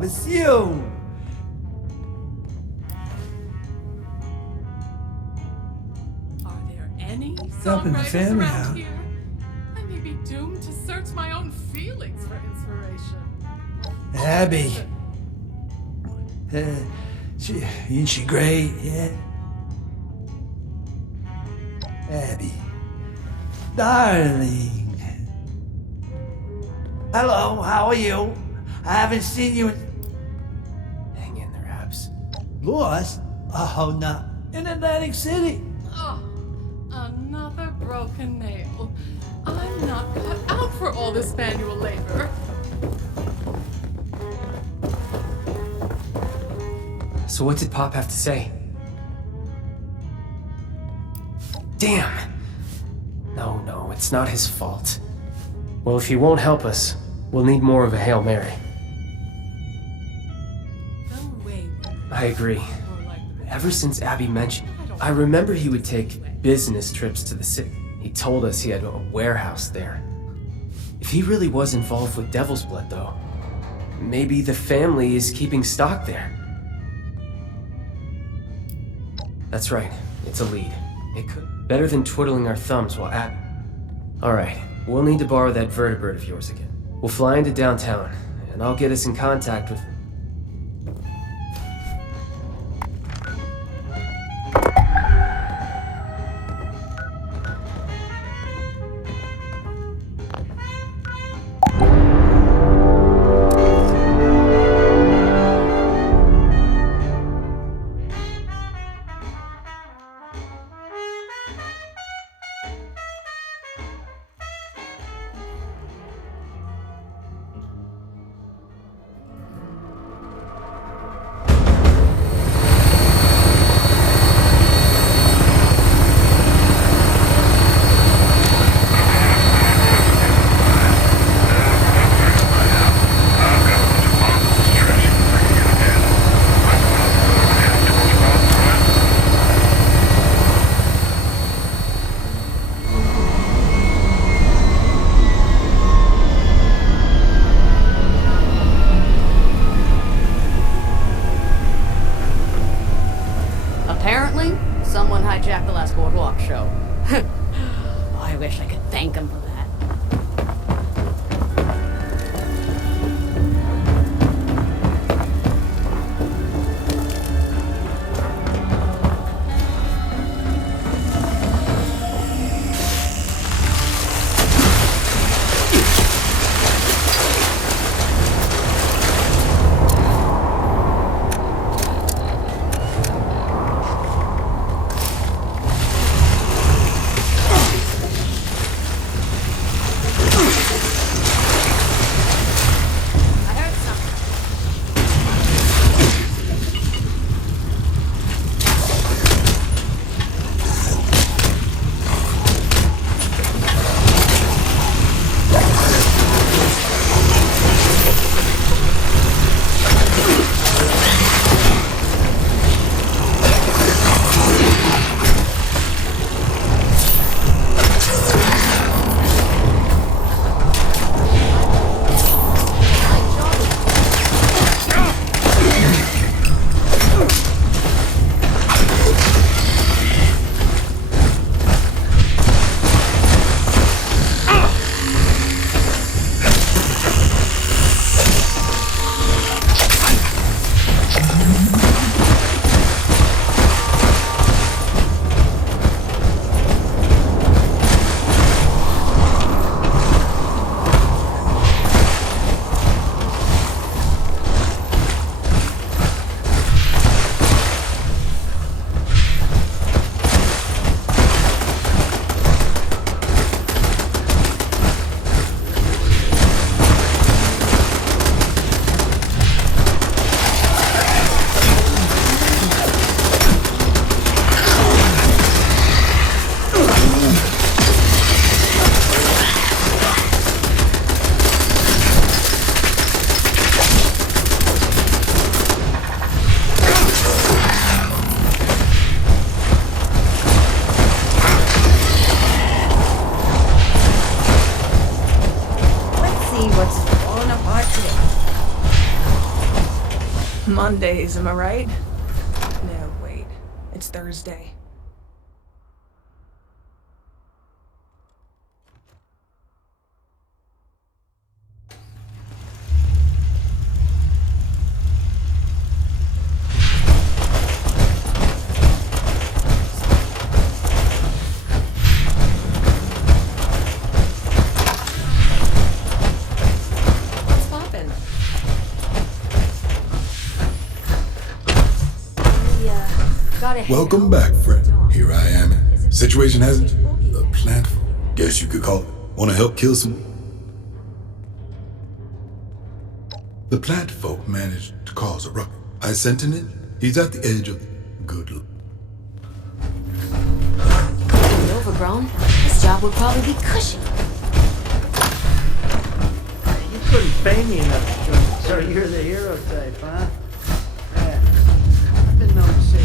Oh, it's you! Are there any Up in the songwriters family around house. here? I may be doomed to search my own feelings for inspiration. Abby. Isn't she great? Yeah. Abby. Darling. Hello, how are you? I haven't seen you in... Hang in there, Abs. Lost? Oh, no. In Atlantic City. Oh, another broken nail. I'm not cut out for all this manual labor. So what did Pop have to say? Damn! No, it's not his fault. Well, if he won't help us, we'll need more of a Hail Mary. No way. I agree. Ever since Abby mentioned, I remember he would take business trips to the city. He told us he had a warehouse there. If he really was involved with Devil's Blood, though, maybe the family is keeping stock there. That's right, it's a lead. It could. Better than twiddling our thumbs while Abby. Alright, we'll need to borrow that vertibird of yours again. We'll fly into downtown, and I'll get us in contact with... Apparently, someone hijacked the last Boardwalk show. I wish I could thank him for that. Mondays, am I right? No, wait. It's Thursday. What's poppin'? Welcome back, friend. Here I am. Situation hasn't... The plant... Guess you could call it. Wanna help kill some... The plant folk managed to cause a ruckus. I sent in it. He's at the edge of good luck. Pretty overgrown. This job would probably be cushy. You couldn't pay me enough to join it, so you're the hero type, huh? Yeah. I've been known to say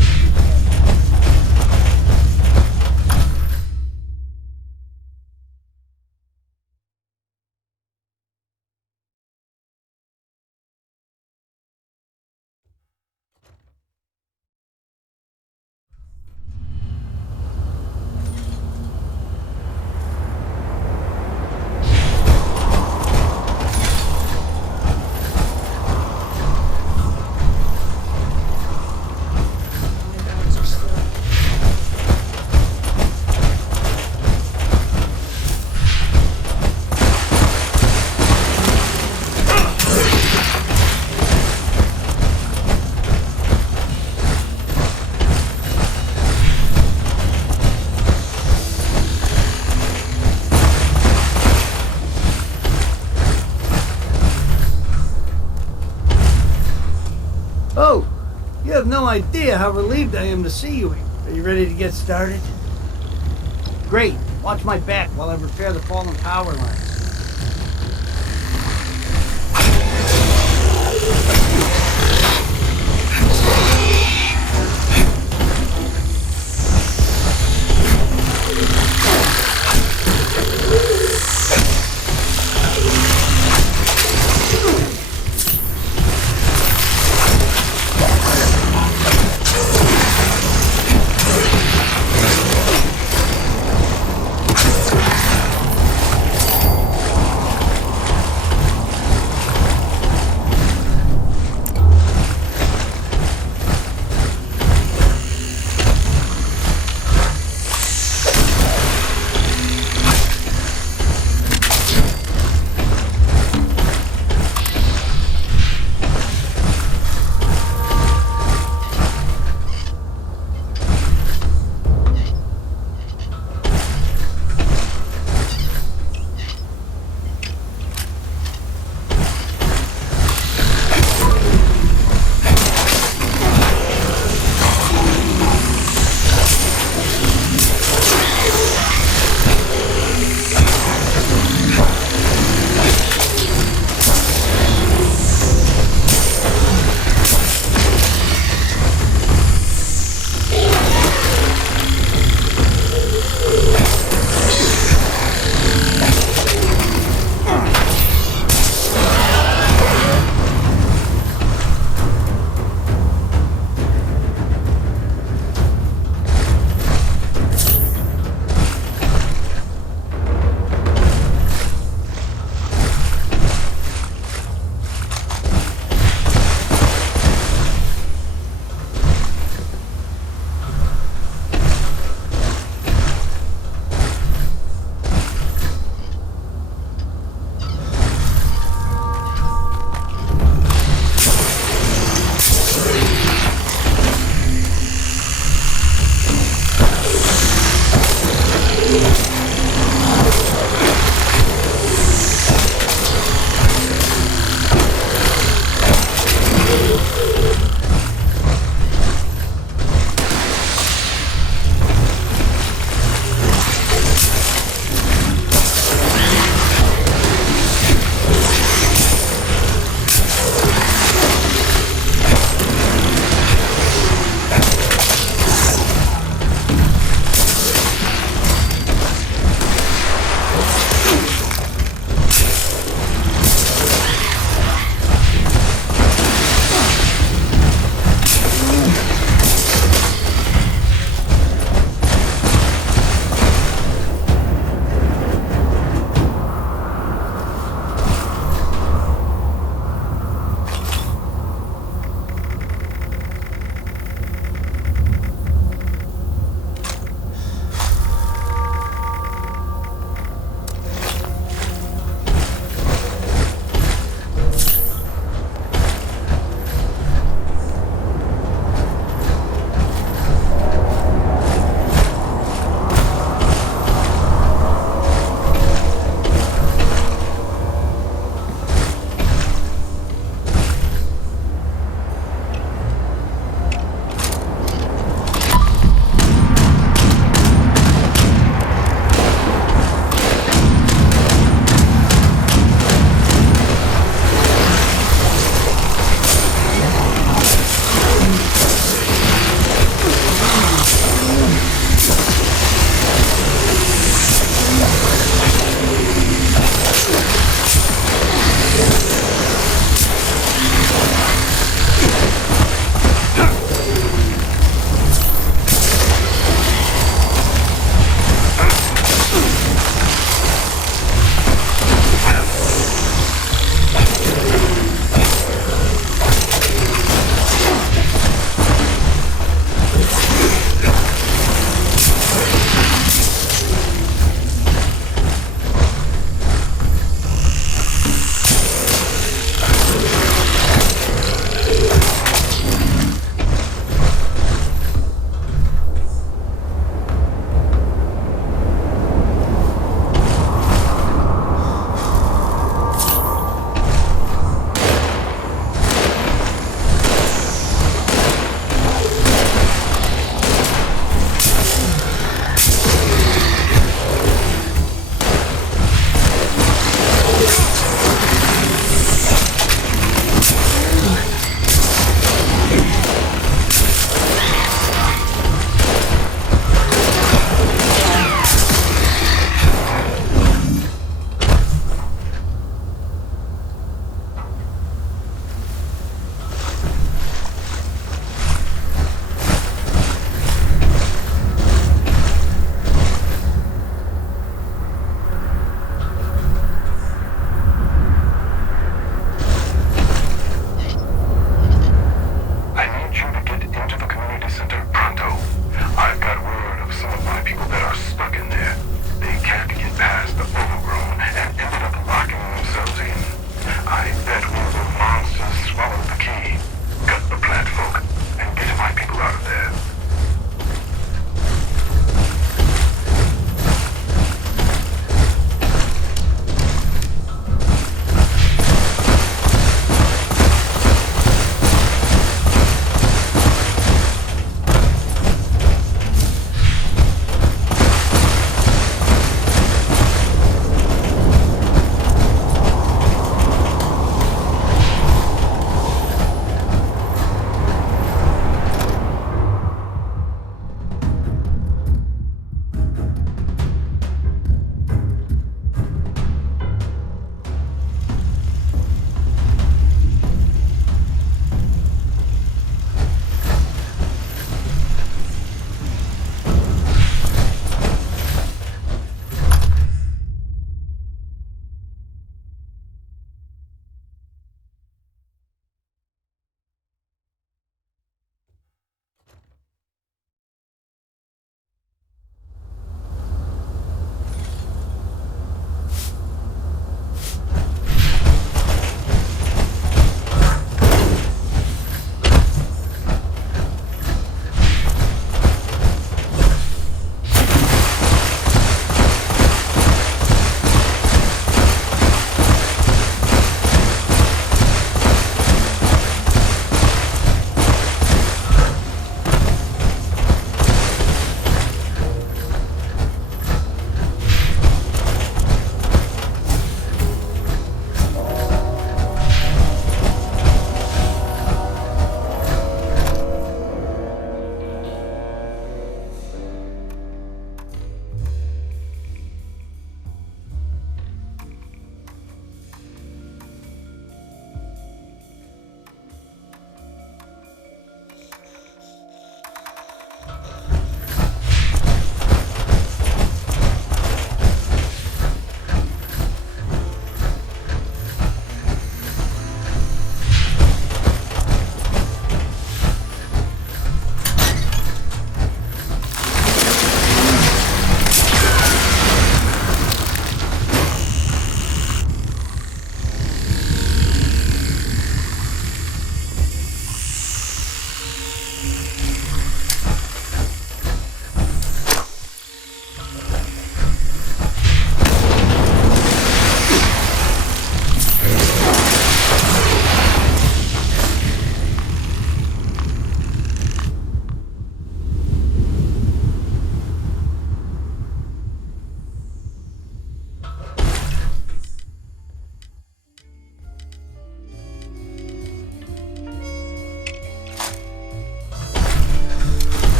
Oh, you have no idea how relieved I am to see you. Are you ready to get started? Great. Watch my back while I repair the fallen power lines.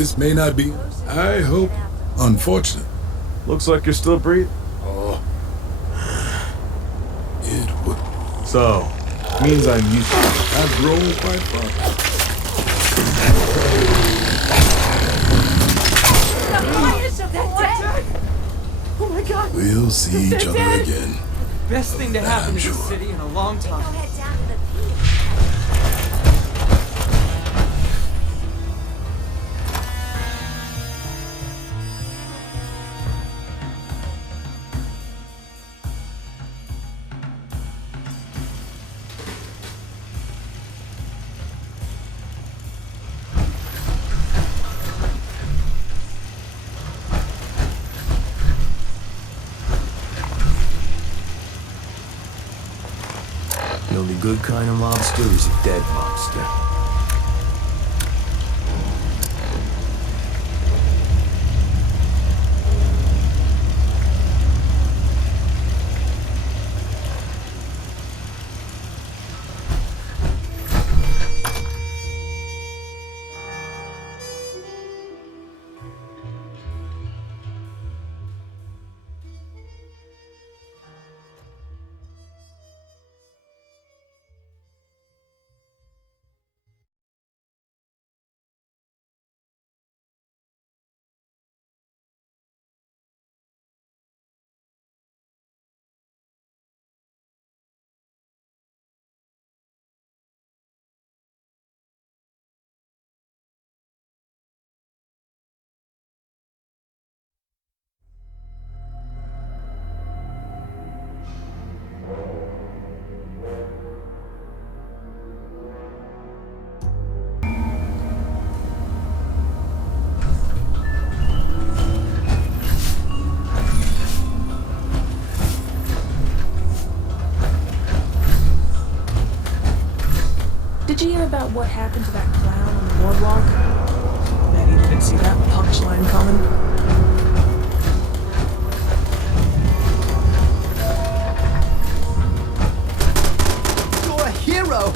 This may not be, I hope, unfortunate. Looks like you're still breathing. Oh. It would. So, means I'm used to it. I've grown quite far. Oh my god! We'll see each other again. Best thing to happen to sure. this city in a long time. The only good kind of mobster is a dead mobster. Did you hear about what happened to that clown on the boardwalk? Bet he didn't see that punchline coming. You're a hero!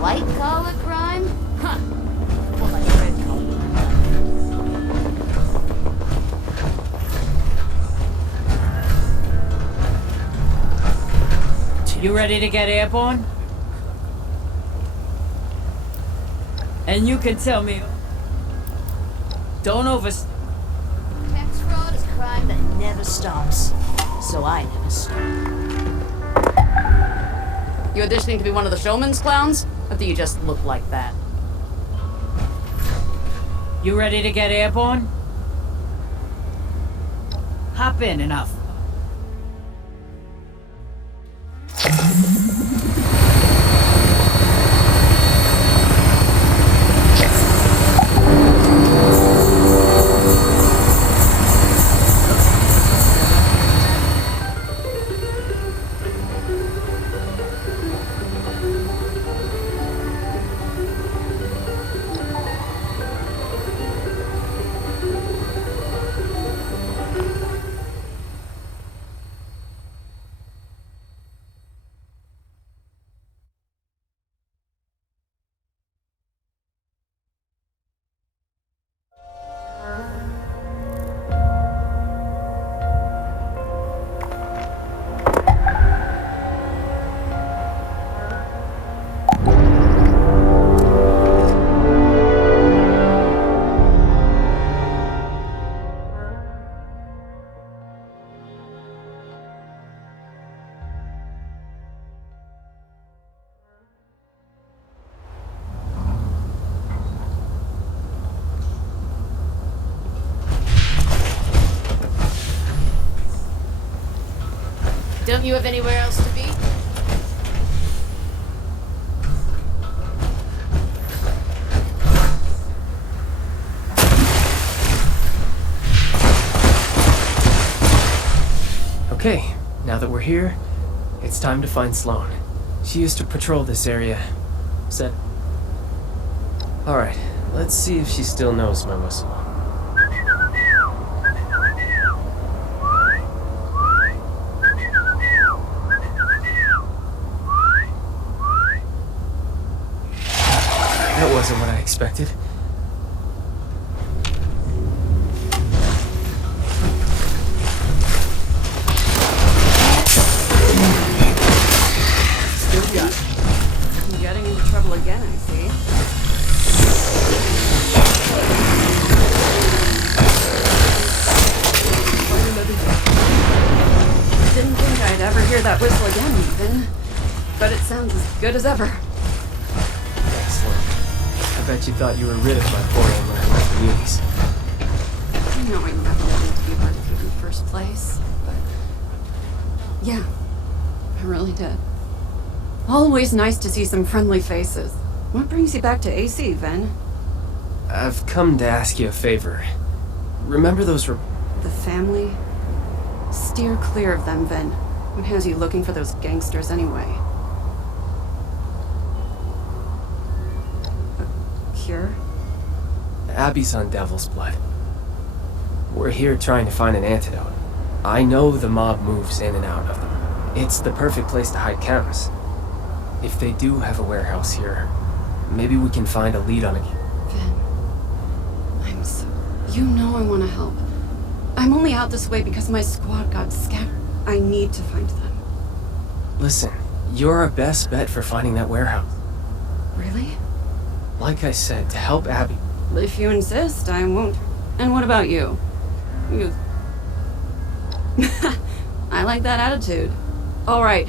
White collar crime? Huh. More like red collar. You ready to get airborne? And you can tell me. Don't Tax fraud is a crime that never stops. So I never stop. You auditioning to be one of the showman's clowns? Or do you just look like that? You ready to get airborne? Hop in enough. Don't you have anywhere else to be? Okay, now that we're here, it's time to find Sloane. She used to patrol this area. Set. Alright, let's see if she still knows my whistle. That wasn't what I expected. Still got it. I'm getting into trouble again, I see. Didn't think I'd ever hear that whistle again, even. But it sounds as good as ever. Excellent. I bet you thought you were rid of my poor old muties. I know I never wanted to be part of you in the first place, but... yeah, I really did. Always nice to see some friendly faces. What brings you back to AC, Ven? I've come to ask you a favor. Remember those The family? Steer clear of them, Ven. What has you looking for those gangsters anyway? A cure? Abby's on Devil's Blood. We're here trying to find an antidote. I know the mob moves in and out of them. It's the perfect place to hide cameras. If they do have a warehouse here, maybe we can find a lead on it. Ven, I'm so... You know I want to help. I'm only out this way because my squad got scattered. I need to find them. Listen, you're our best bet for finding that warehouse. Really? Like I said, to help Abby. If you insist, I won't. And what about you? You... I like that attitude. All right.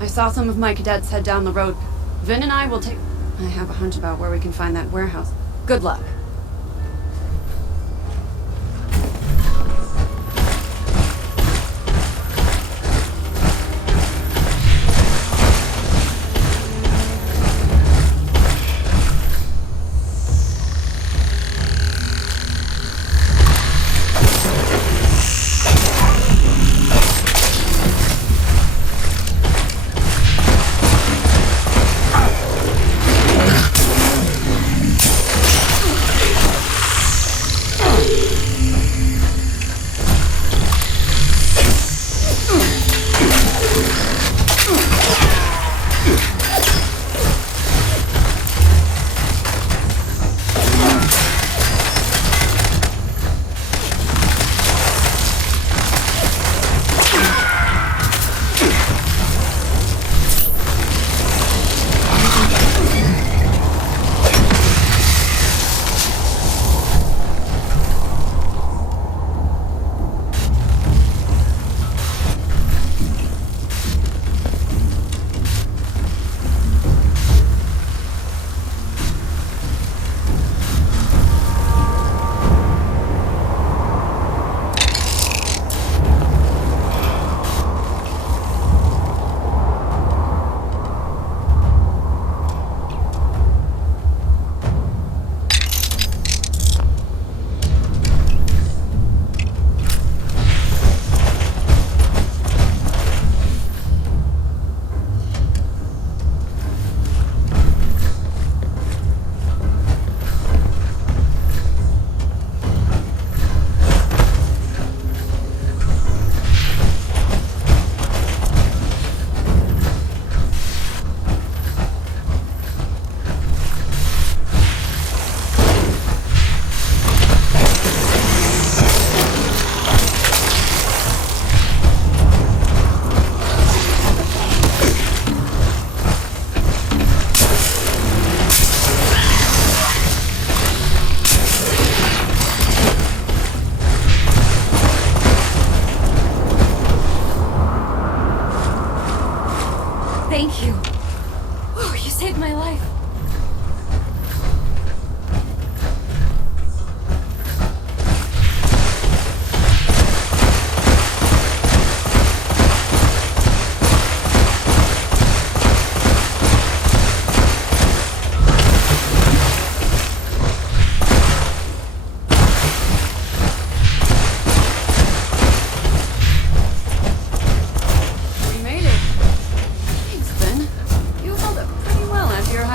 I saw some of my cadets head down the road. Vin and I will take... I have a hunch about where we can find that warehouse. Good luck.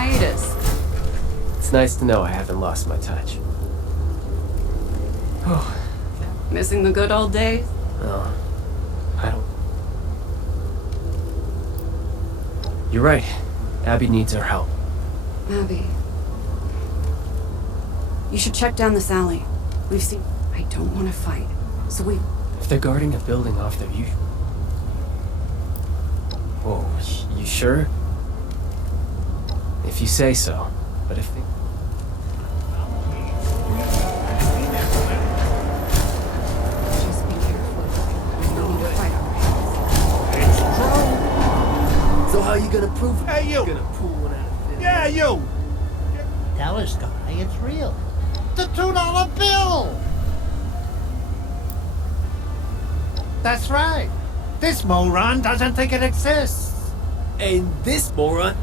hiatus. It's nice to know I haven't lost my touch. Oh, Missing the good old days? no. I don't... You're right. Abby needs our help. Abby. You should check down this alley. We've seen... I don't want to fight. So we... If they're guarding a building off their usual... Whoa, you sure? If you say so. But if they... Just be careful. We don't need to fight already. So how you gonna prove it? Hey, you! Gonna pull one out of thin Yeah, you! Tell us, guy, it's real. The $2 bill! That's right. This moron doesn't think it exists. And this moron...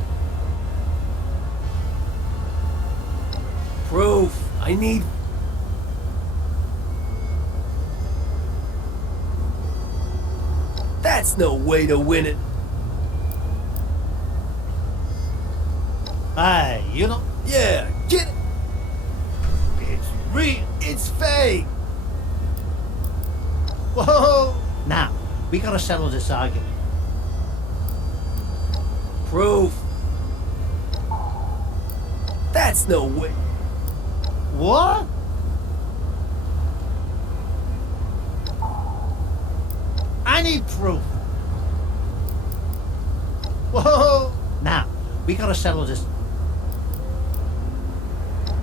Proof. I need... That's no way to win it. Hey, you don't... Yeah, get it. It's real. It's fake. Whoa! Now, we gotta settle this argument. Proof. That's no way. What? I need proof. Whoa! Now, we gotta settle this.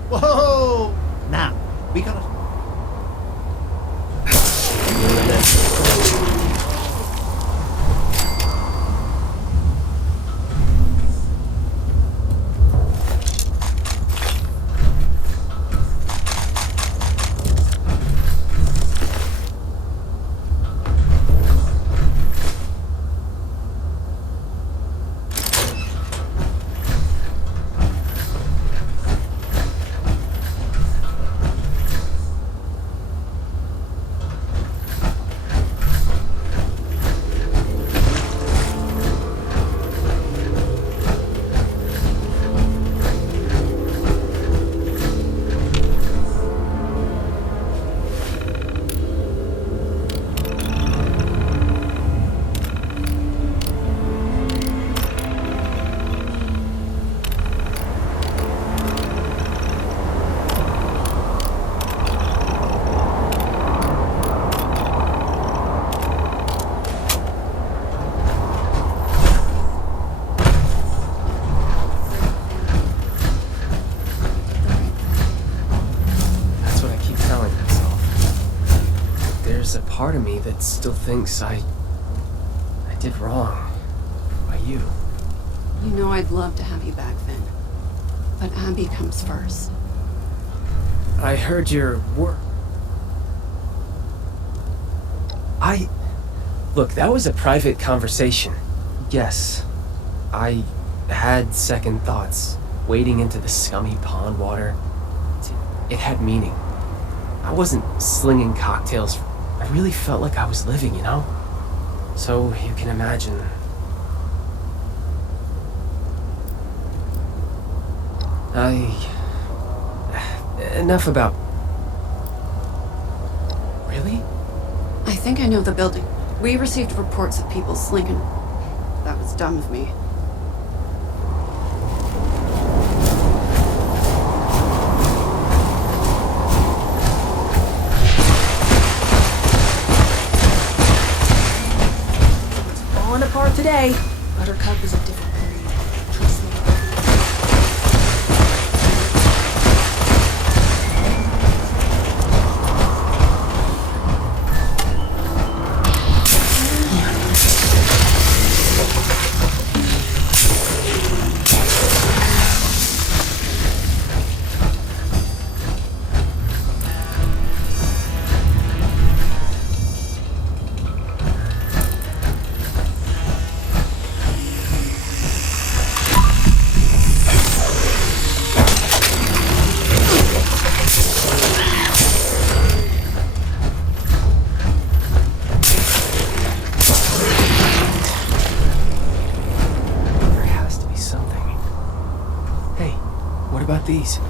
Whoa! Now, we gotta... There's a part of me that still thinks I did wrong by you. You know I'd love to have you back, Finn. But Abby comes first. I heard your work. Look, that was a private conversation. Yes, I had second thoughts, wading into the scummy pond water. It had meaning. I wasn't slinging cocktails. I really felt like I was living, you know? So you can imagine. Enough about... Really? I think I know the building. We received reports of people slinging. That was dumb of me. Falling apart today. Buttercup is a different breed. Trust me. What about these?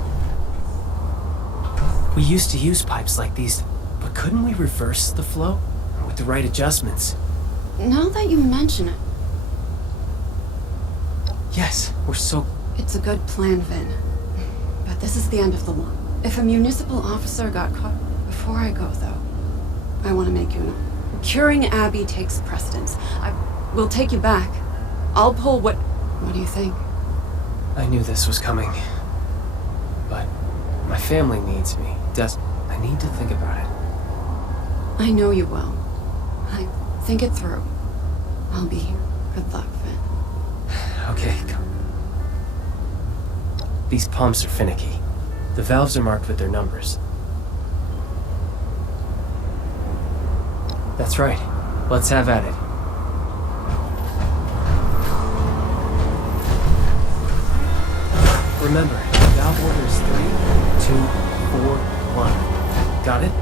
We used to use pipes like these, but couldn't we reverse the flow? With the right adjustments? Now that you mention it, Yes, we're so... it's a good plan, Vin. But this is the end of the line. If a municipal officer got caught... Before I go, though, I want to make you know. Curing Abby takes precedence. I will take you back. I'll pull what... What do you think? I knew this was coming. But my family needs me. I need to think about it. I know you will. Think it through. I'll be here. Good luck, Vin. Okay, come. These pumps are finicky. The valves are marked with their numbers. That's right. Let's have at it. Remember, valve order is 3, 2, 4, 1. Got it?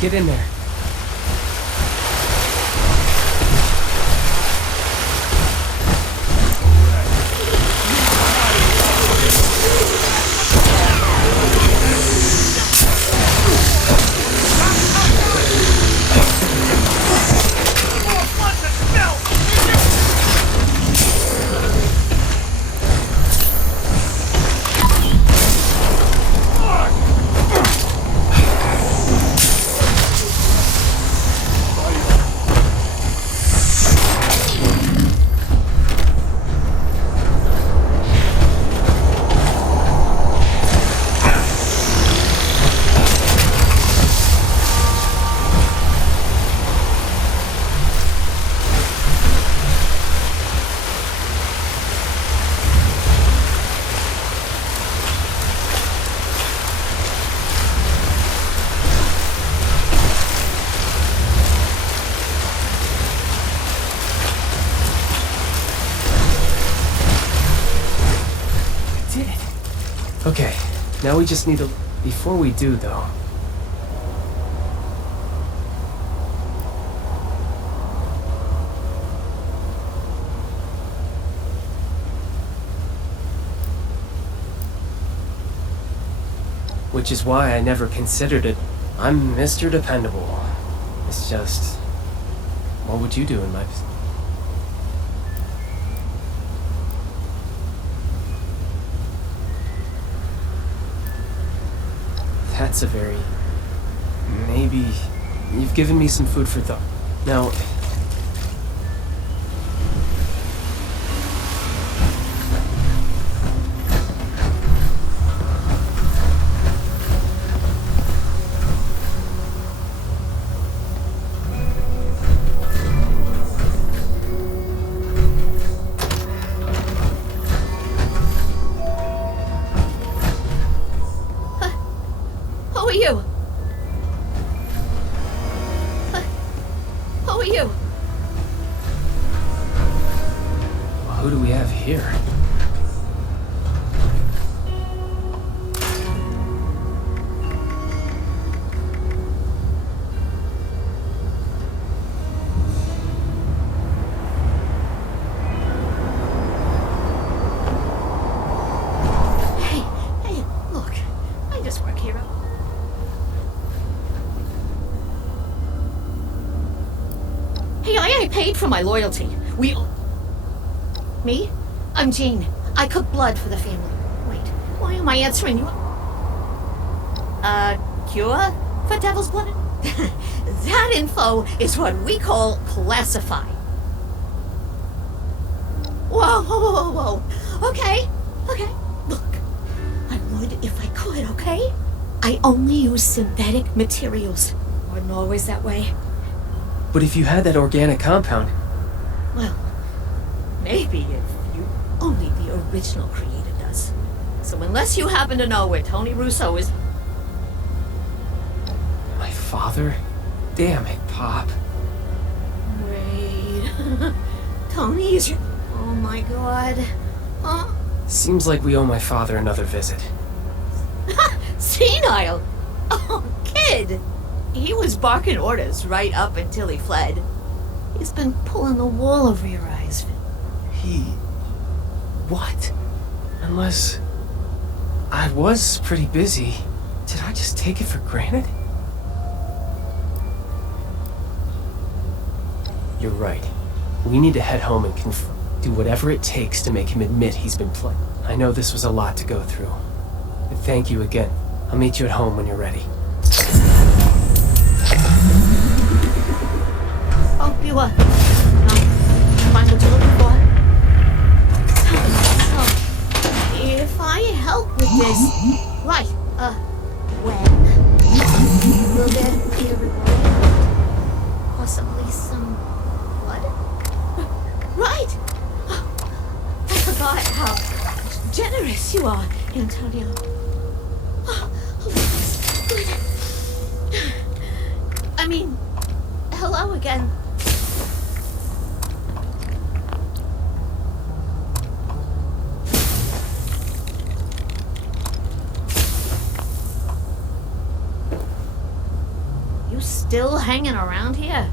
Get in there. Okay, now we just need to... Before we do, though... Which is why I never considered it. I'm Mr. Dependable. It's just... What would you do in my... That's a very... Maybe... You've given me some food for thought. Now... who do we have here? Hey, look. I just work here. Hey, I ain't paid for my loyalty. Me? I'm Jean. I cook blood for the family. Wait, why am I answering you? Cure for devil's blood? That info is what we call classified. Whoa. Okay. Look, I would if I could, okay? I only use synthetic materials. Wasn't always that way. But if you had that organic compound... Well, maybe if you... Only the original creator does. So unless you happen to know where Tony Russo is... My father? Damn it, Pop. Wait... Tony is your... Oh my god. Seems like we owe my father another visit. Senile! Oh, kid! He was barking orders right up until he fled. He's been pulling the wool over your eyes. What? Unless... I was pretty busy. Did I just take it for granted? You're right. We need to head home and do whatever it takes to make him admit he's been playing. I know this was a lot to go through. But thank you again. I'll meet you at home when you're ready. Oh, you find what you're looking for? So, if I help with this, right, when will there be a reward? Possibly some blood? Right! I forgot how generous you are, Antonio. I mean, hello again. You still hanging around here?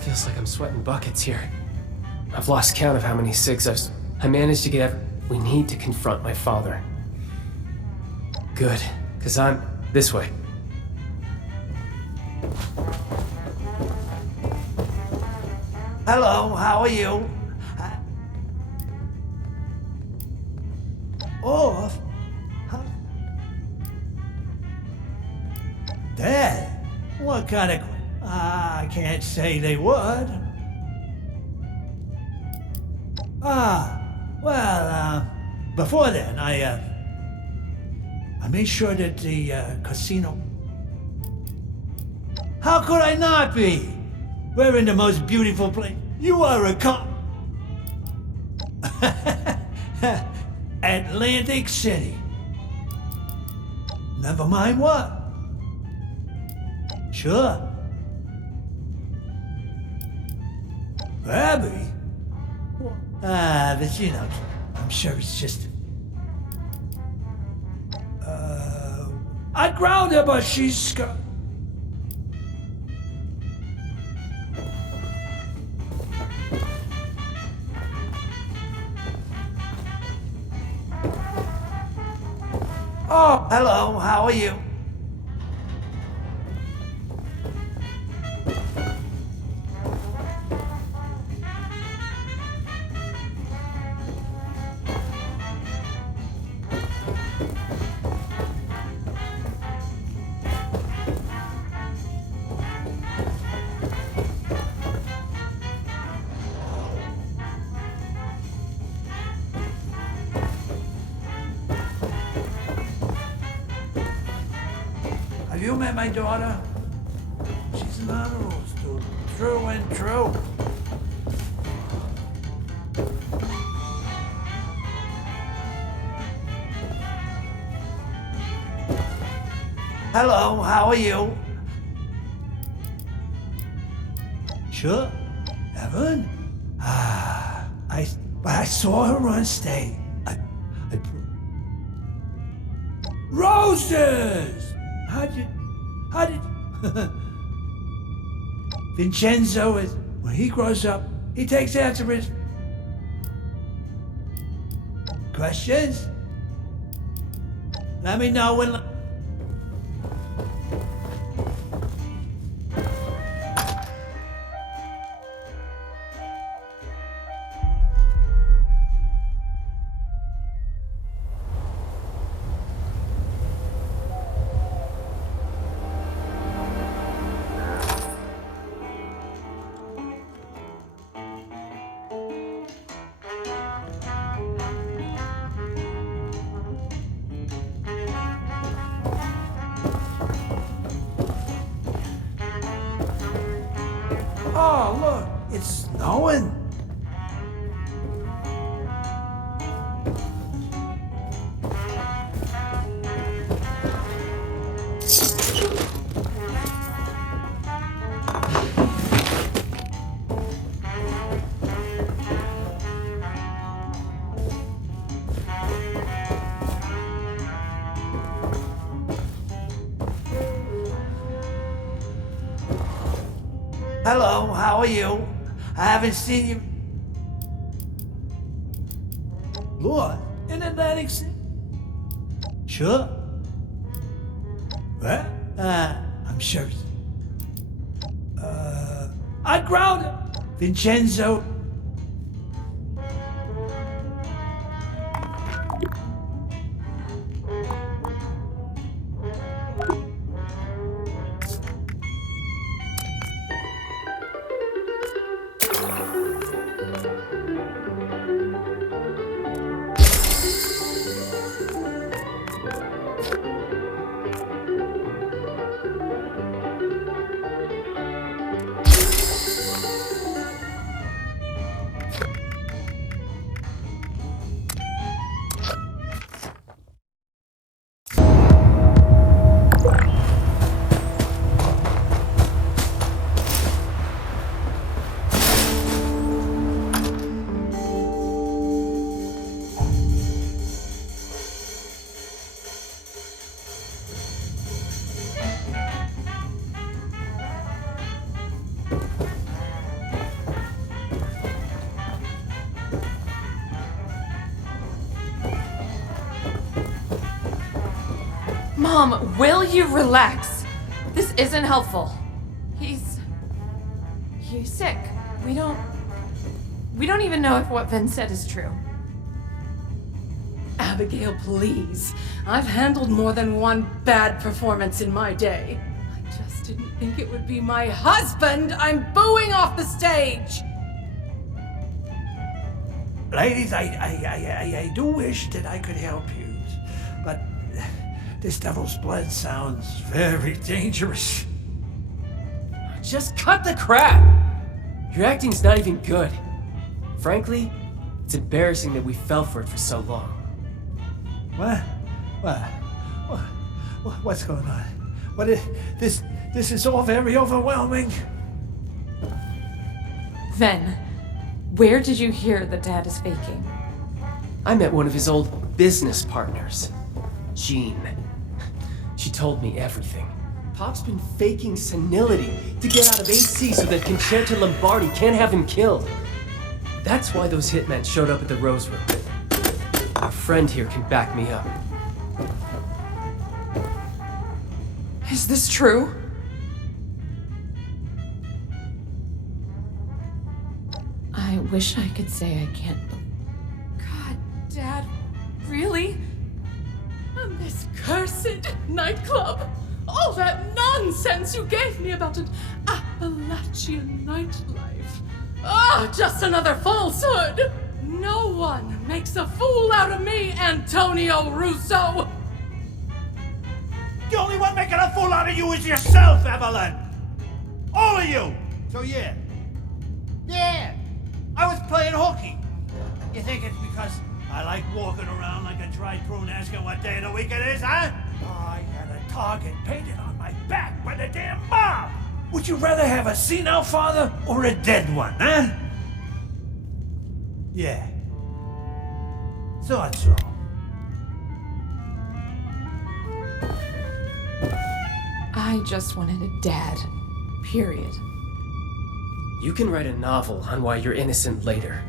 Feels like I'm sweating buckets here. I've lost count of how many cigs I managed to get We need to confront my father. Good, because I'm this way. Hello, how are you? Off? Huh? Dead? What kind of... I can't say they would. Before then, I made sure that the casino... How could I not be? We're in the most beautiful place. You are a Atlantic City. Never mind what. Sure. Abby? But you know, I'm sure it's just... I ground her, but she's got... Oh, hello, how are you? Have you met my daughter? She's an animal, student, true and true. Hello, how are you? Sure, Evan? I saw her on stage. Roses! How did... Vincenzo is... When he grows up, he takes after his... Questions? Let me know when... Oh, look, it's snowing. Hello, how are you? I haven't seen you. Lord, in Atlantic City? Sure. What? I'm sure. I ground her. Vincenzo. Mom, will you relax? This isn't helpful. He's sick. We don't even know if what Vin said is true. Abigail, please. I've handled more than one bad performance in my day. I just didn't think it would be my husband I'm booing off the stage. Ladies, I do wish that I could help you, but this devil's blood sounds very dangerous. Just cut the crap! Your acting's not even good. Frankly, it's embarrassing that we fell for it for so long. What's going on? This is all very overwhelming. Ven, Where did you hear that Dad is faking? I met one of his old business partners, Jean. She told me everything. Pop's been faking senility to get out of AC so that Concerto Lombardi can't have him killed. That's why those hitmen showed up at the Rose Room. Our friend here can back me up. Is this true? I wish I could say I can't. God, Dad, really? And this cursed nightclub? All that nonsense you gave me about an Appalachian nightlife. Ah, just another falsehood! No one makes a fool out of me, Antonio Russo! The only one making a fool out of you is yourself, Evelyn! All of you! So yeah. Yeah! I was playing hooky. You think it's because I like walking around like a dried prune asking what day of the week it is, huh? I had a target painted on my back by the damn mob! Would you rather have a senile father or a dead one, huh? Yeah. Thought so. I just wanted a dad. Period. You can write a novel on why you're innocent later.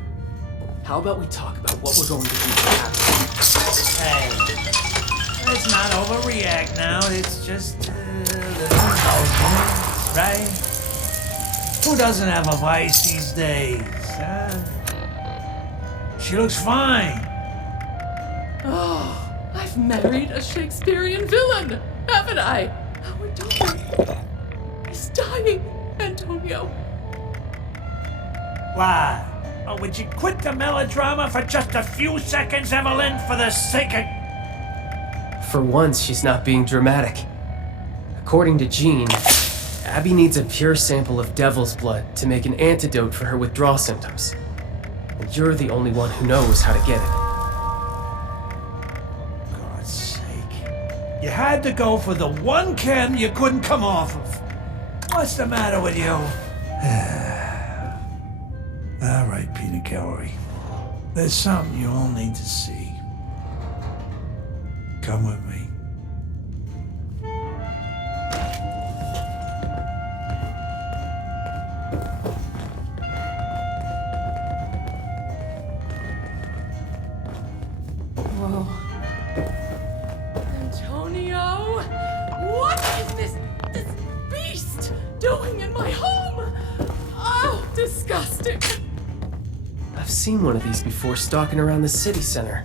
How about we talk about what we're going to do after? Hey, let's not overreact now. It's just a little indulgence, right? Who doesn't have a vice these days, huh? She looks fine. Oh, I've married a Shakespearean villain, haven't I? Our daughter is dying, Antonio. Why? Oh, would you quit the melodrama for just a few seconds, Evelyn, for the sake of... For once, she's not being dramatic. According to Jean, Abby needs a pure sample of devil's blood to make an antidote for her withdrawal symptoms. And you're the only one who knows how to get it. God's sake. You had to go for the one chem you couldn't come off of. What's the matter with you? All right, Peter Kellery. There's something you all need to see. Come with me. Whoa. Antonio, what is this beast doing in my home? Oh, disgusting. I've seen one of these before stalking around the city center.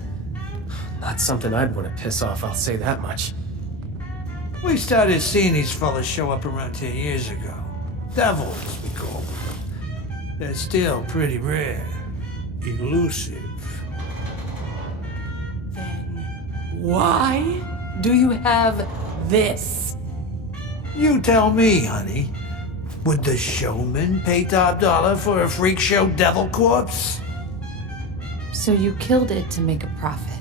Not something I'd want to piss off, I'll say that much. We started seeing these fellas show up around 10 years ago. Devils, we call them. They're still pretty rare. Elusive. Why do you have this? You tell me, honey. Would the showman pay top dollar for a freak show devil corpse? So you killed it to make a profit.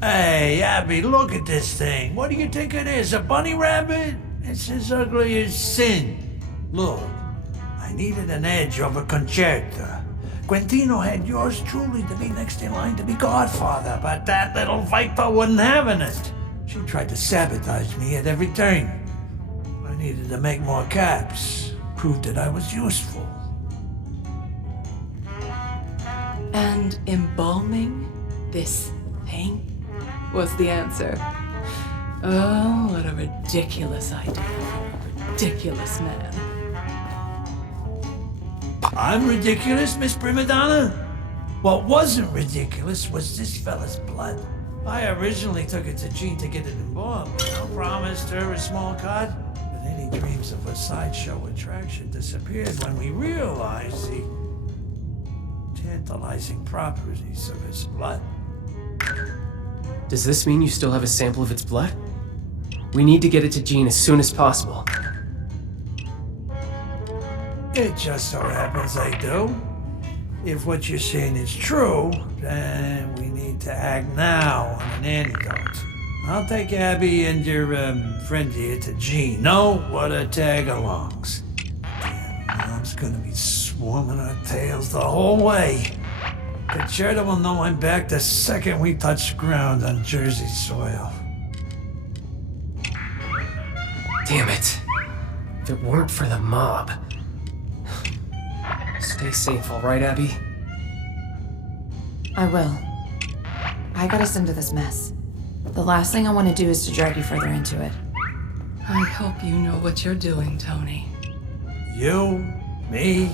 Hey, Abby, look at this thing. What do you think it is, a bunny rabbit? It's as ugly as sin. Look, I needed an edge over Concerta. Quintino had yours truly to be next in line to be godfather, but that little viper wasn't having it. She tried to sabotage me at every turn. I needed to make more caps, prove that I was useful. And embalming this thing was the answer. Oh, what a ridiculous idea for a ridiculous man. I'm ridiculous, Miss Primadonna? What wasn't ridiculous was this fella's blood. I originally took it to Jean to get it embalmed, promised her a small cut, but any dreams of a sideshow attraction disappeared when we realized the tantalizing properties of its blood. Does this mean you still have a sample of its blood? We need to get it to Jean as soon as possible. It just so happens I do. If what you're saying is true, then we need to act now on an antidote. I'll take Abby and your friend here to Gino. What a tag-alongs. Damn, Mom's gonna be swarming our tails the whole way. Concerta will know I'm back the second we touch ground on Jersey soil. Damn it. If it weren't for the mob. Stay safe, all right, Abby? I will. I got us into this mess. The last thing I want to do is to drag you further into it. I hope you know what you're doing, Tony. You, me,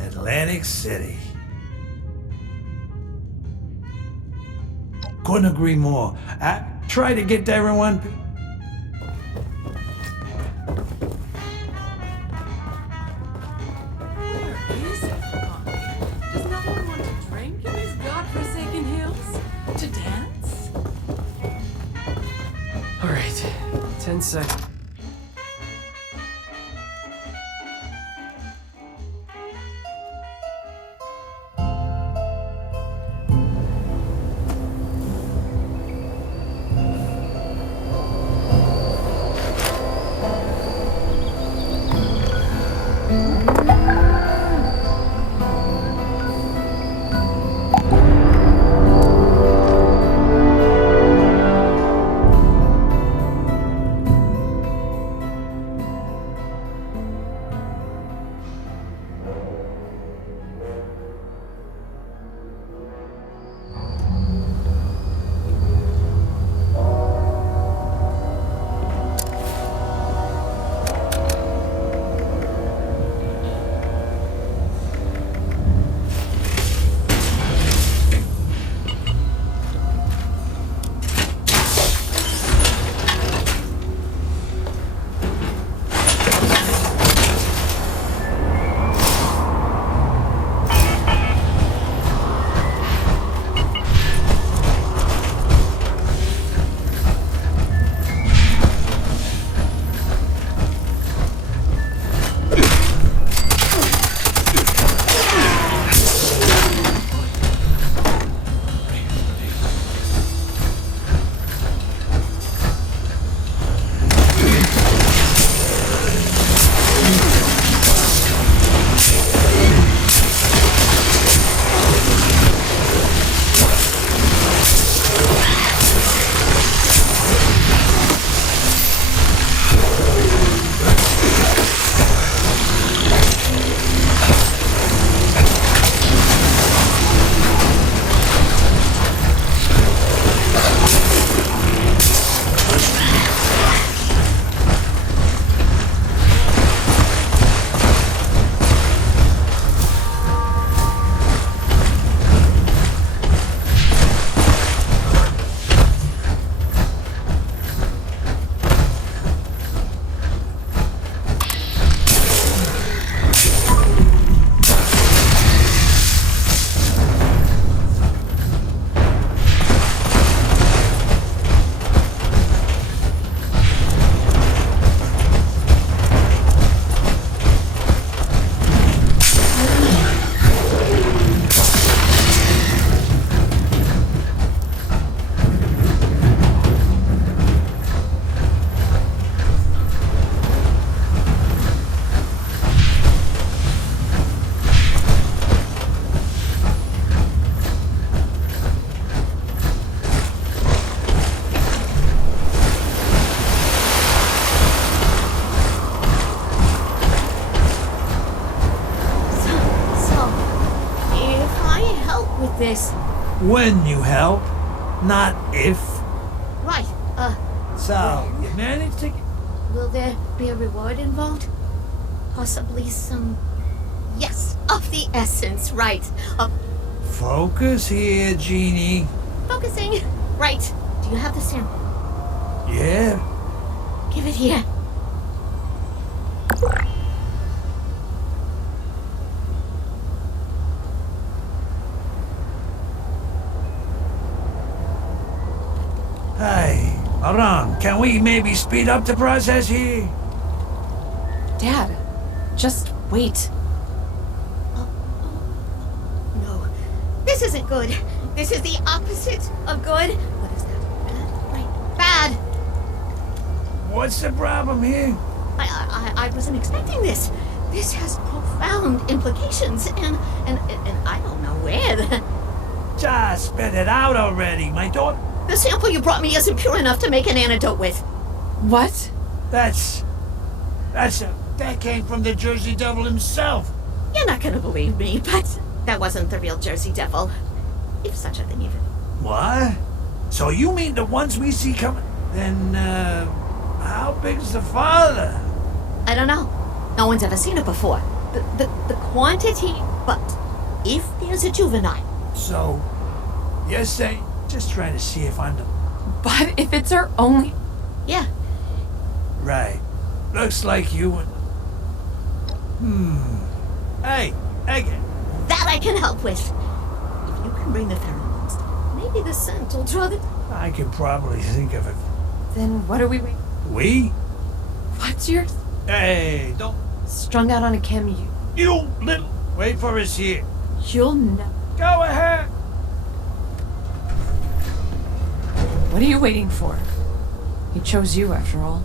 Atlantic City. Couldn't agree more. I try to get there in one. Where is everybody? Does no one want to drink in these godforsaken hills? To dance? All right, 10 seconds. this. When you help, not if. Right, So, you managed to... will there be a reward involved? Possibly some... Yes, of the essence, right. Focus here, Genie. Focusing. Right. Do you have the sample? Yeah. Give it here. Hey, Aran, can we maybe speed up the process here? Dad, just Wait. No, this isn't good. This is the opposite of good. What is that? Bad? Right. Bad. What's the problem here? I wasn't expecting this. This has profound implications, and I don't know where. Just spit it out already, my daughter. The sample you brought me isn't pure enough to make an antidote with. What? That came from the Jersey Devil himself. You're not gonna believe me, but that wasn't the real Jersey Devil. If such a thing even. What? So you mean the ones we see coming? Then, how big's the father? I don't know. No one's ever seen it before. The quantity, but if there's a juvenile. So, you're saying, just trying to see if I'm the... But if it's our only... Yeah. Right. Looks like you and... Hey, Eggert. That I can help with. If you can bring the pheromones, maybe the scent will draw the... I can probably think of it. Then what are we... We? What's yours? Hey, don't... Strung out on a chem, You little... Wait for us here. You'll know. Go ahead. What are you waiting for? He chose you after all.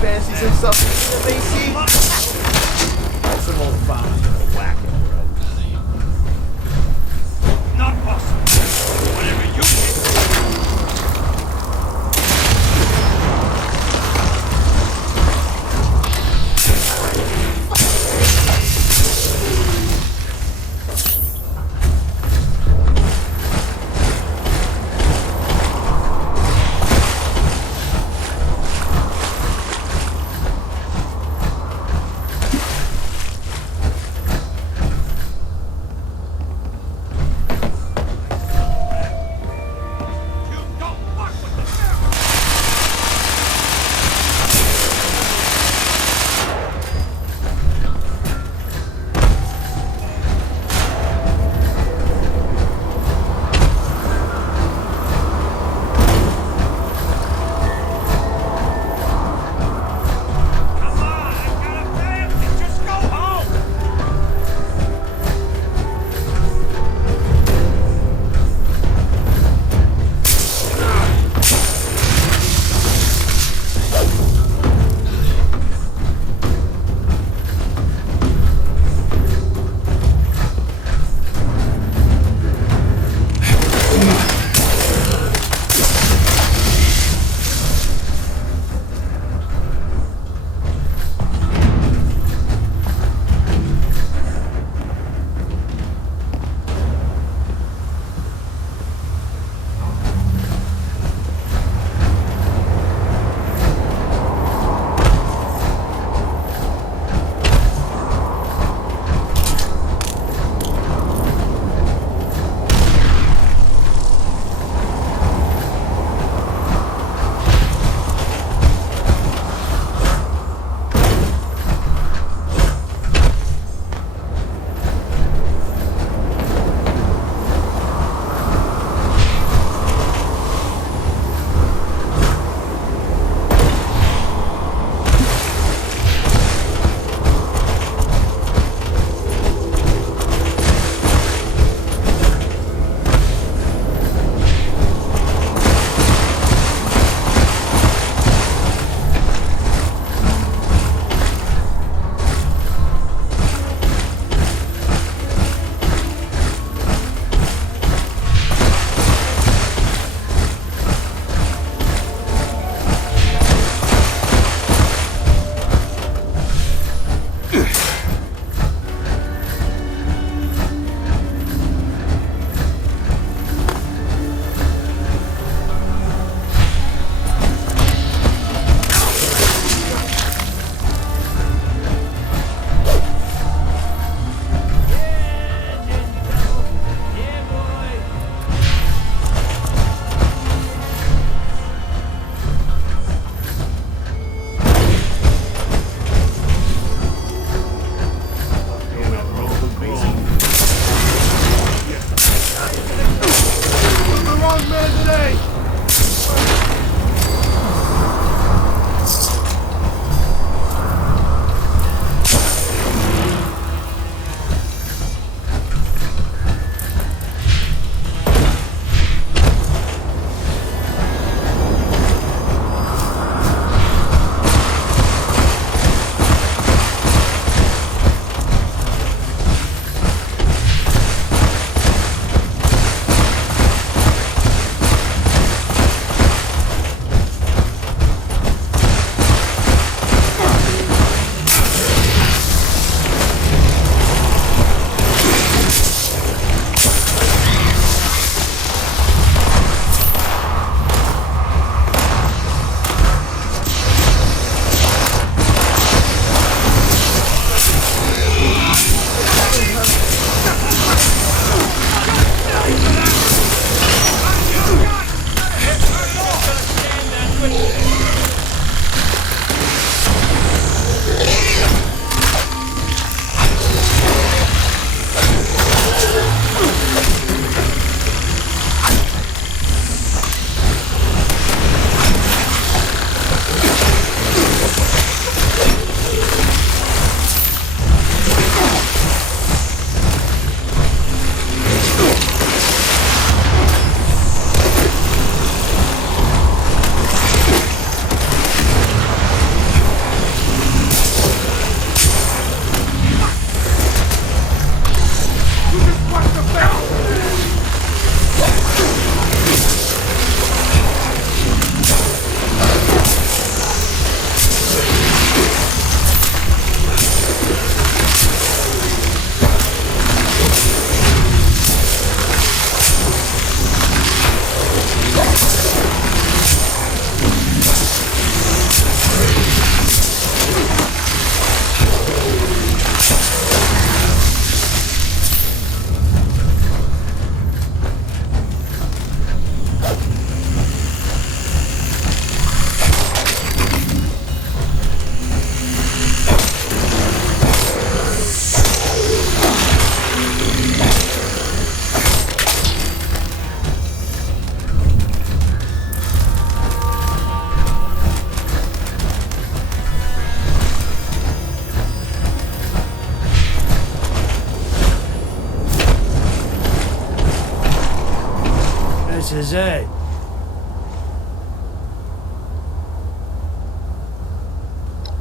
fancies himself in the AC. Some old found whack it, bro. Not possible. Whatever you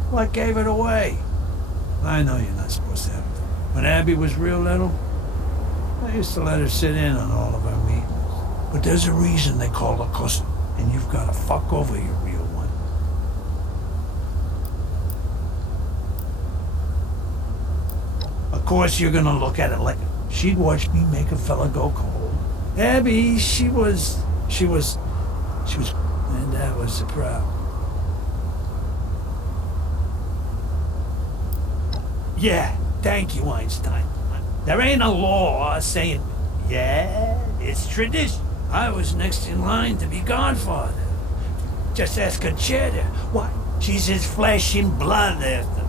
What gave it away? I know you're not supposed to have it. When Abby was real little, I used to let her sit in on all of our meetings. But there's a reason they call her cousin, and you've got to fuck over your real one. Of course, you're gonna look at it like she'd watch me make a fella go cold. Abby, she was, and that was the problem. Yeah, thank you, Einstein. There ain't a law saying, yeah, it's tradition. I was next in line to be godfather. Just ask Conchetta. Why? She's his flesh and blood after.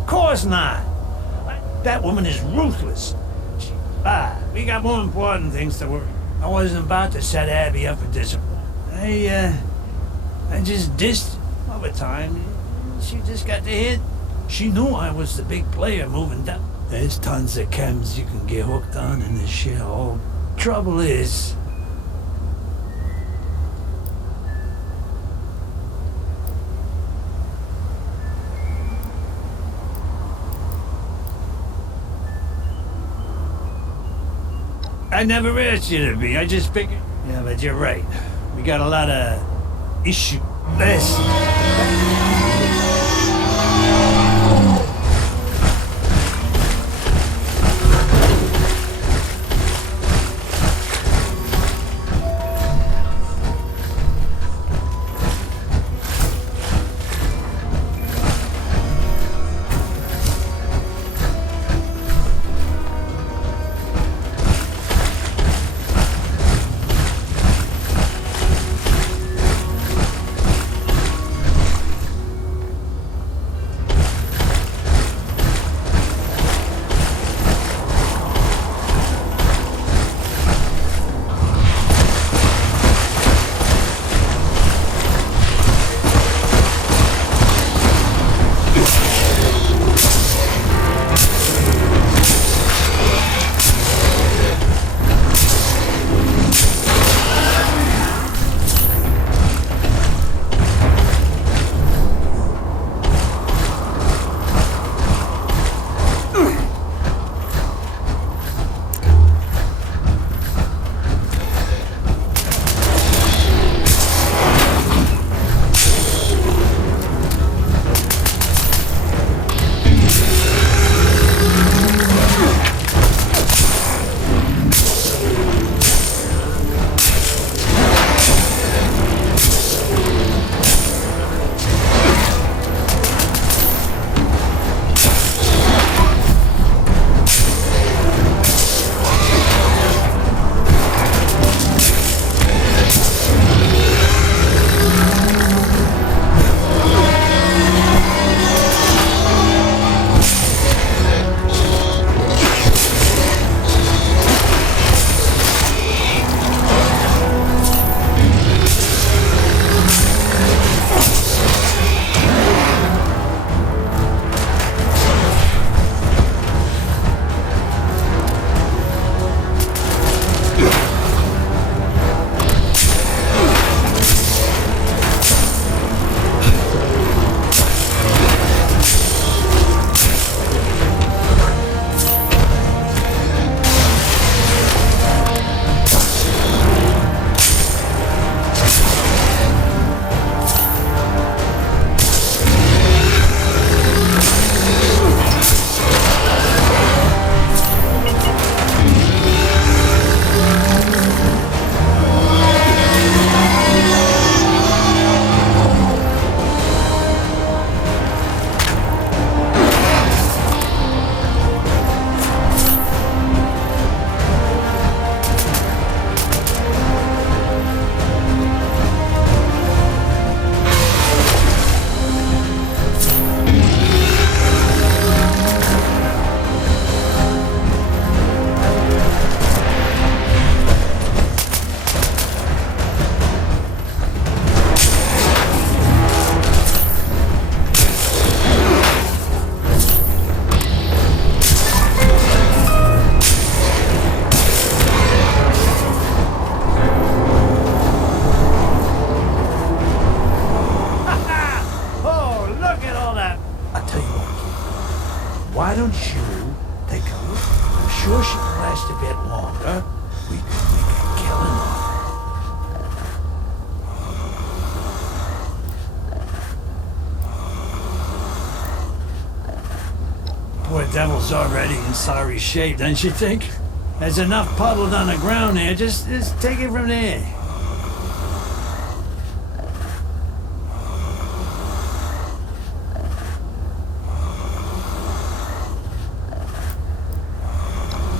Of course not. That woman is ruthless. We got more important things to worry. I wasn't about to set Abby up for disappointment. I just dissed her over time. She just got the hint. She knew I was the big player moving down. There's tons of chems you can get hooked on in this shithole. Trouble is, I never asked you to be. I just figured. Yeah, but you're right. We got a lot of issues. devil's already in sorry shape, don't you think? There's enough puddled on the ground here. Just take it from there.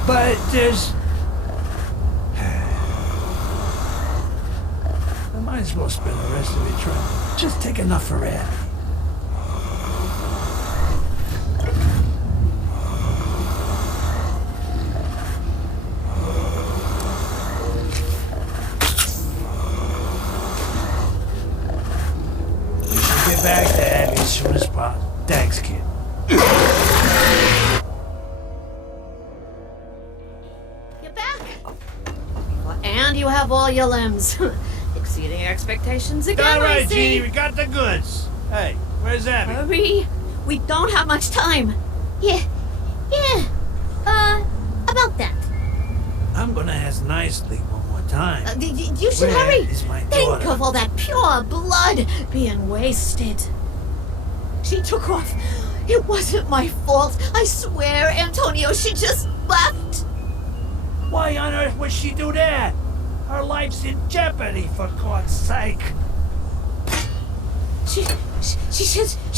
But there's... I might as well spend the rest of it trying. Just take enough for Abby. We should get back to Abby as soon as possible. Thanks, kid. You're back. And you have all your limbs. Exceeding expectations again, All right, I see. Jeannie, we got the goods. Hey, where's Abby? Hurry. We don't have much time. Yeah. About that. I'm gonna ask nicely one more time. You should Where hurry. is my Think daughter? of all that pure blood being wasted. She took off. It wasn't my fault. I swear, Antonio, she just left. Why on earth would she do that? Her life's in jeopardy, for God's sake. She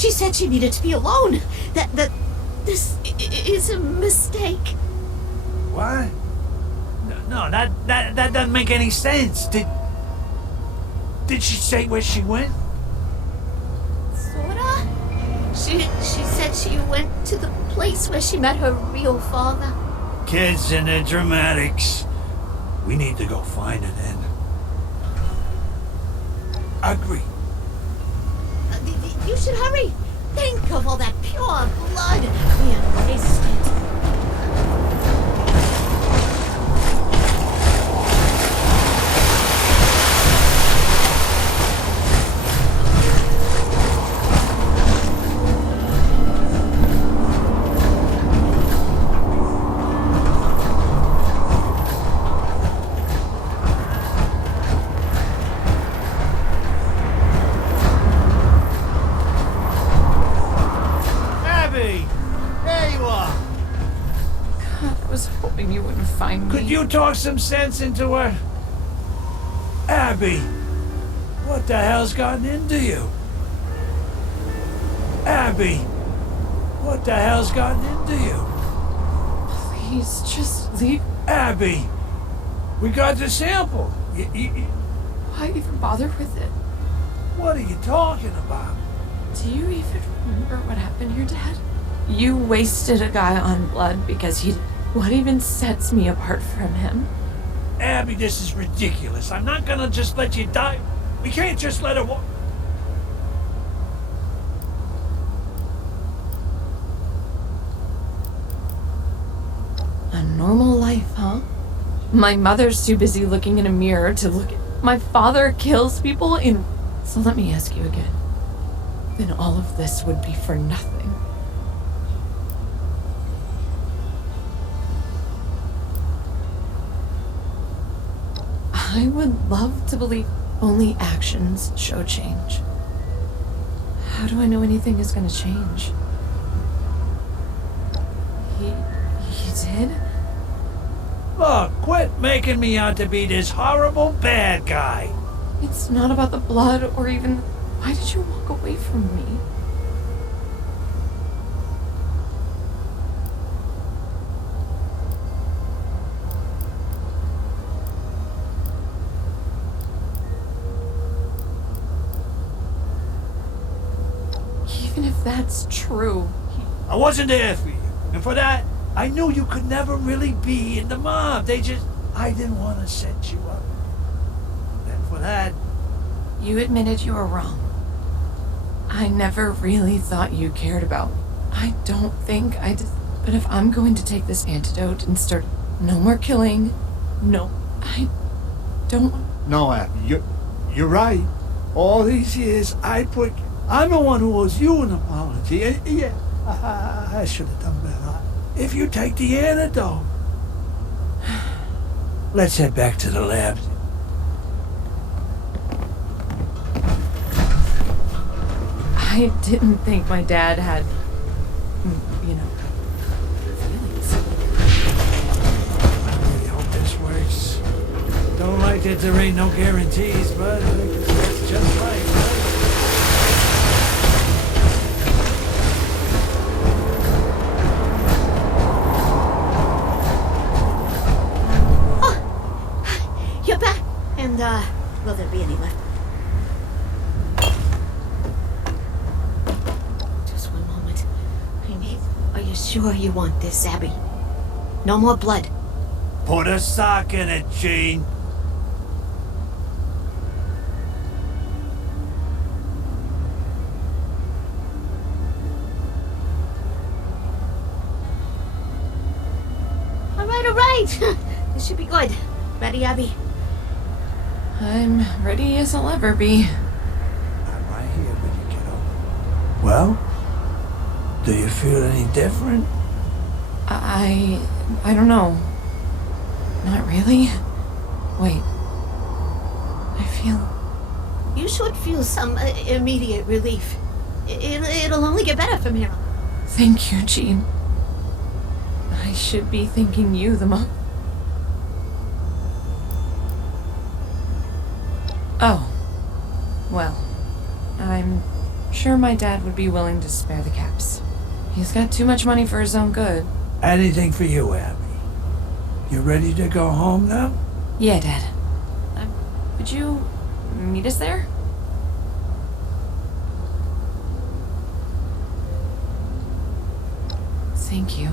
said she needed to be alone. That this is a mistake. What? No, that doesn't make any sense. Did she say where she went? Sorta. She said she went to the place where she met her real father. Kids and their dramatics. We need to go find her then. Agree. You should hurry. Think of all that pure blood being wasted. Abby! There you are! God, I was hoping you wouldn't find me. Could you talk some sense into her? Abby! What the hell's gotten into you? Abby! What the hell's gotten into you? Please, just leave. Abby! We got the sample. Why even bother with it? What are you talking about? Do you even remember what happened here, Dad? You wasted a guy on blood because he... What even sets me apart from him? Abby, this is ridiculous. I'm not gonna just let you die. We can't just let her walk. A normal life, huh? My mother's too busy looking in a mirror to look at... My father kills people in... So let me ask you again. Then all of this would be for nothing. I would love to believe only actions show change. How do I know anything is gonna change? He did? Look, quit making me out to be this horrible bad guy. It's not about the blood or even... Why did you walk away from me? Even if that's true... I wasn't there for you. And for that, I knew you could never really be in the mob. I didn't want to set you up. And for that... You admitted you were wrong. I never really thought you cared about me. I don't think I did. But if I'm going to take this antidote and start... No more killing. No. I don't... No, Abby, you're right. All these years, I'm the one who owes you an apology. And yeah, I should have done better. If you take the antidote, let's head back to the labs. I didn't think my dad had... like that there ain't no guarantees, but I guess that's just life, right? You're back. And, will there be any left? Just one moment. Are you sure you want this, Abby? No more blood. Put a sock in it, Gene. All right. This should be good. Ready, Abby? I'm ready as I'll ever be. I'm right here when you get over. Well, do you feel any different? I don't know. Not really. Wait. I feel... You should feel some immediate relief. It'll only get better from here on. Thank you, Jean. I should be thanking you the most. Oh. Well, I'm sure my dad would be willing to spare the caps. He's got too much money for his own good. Anything for you, Abby. You ready to go home now? Yeah, Dad. Would you meet us there? Thank you.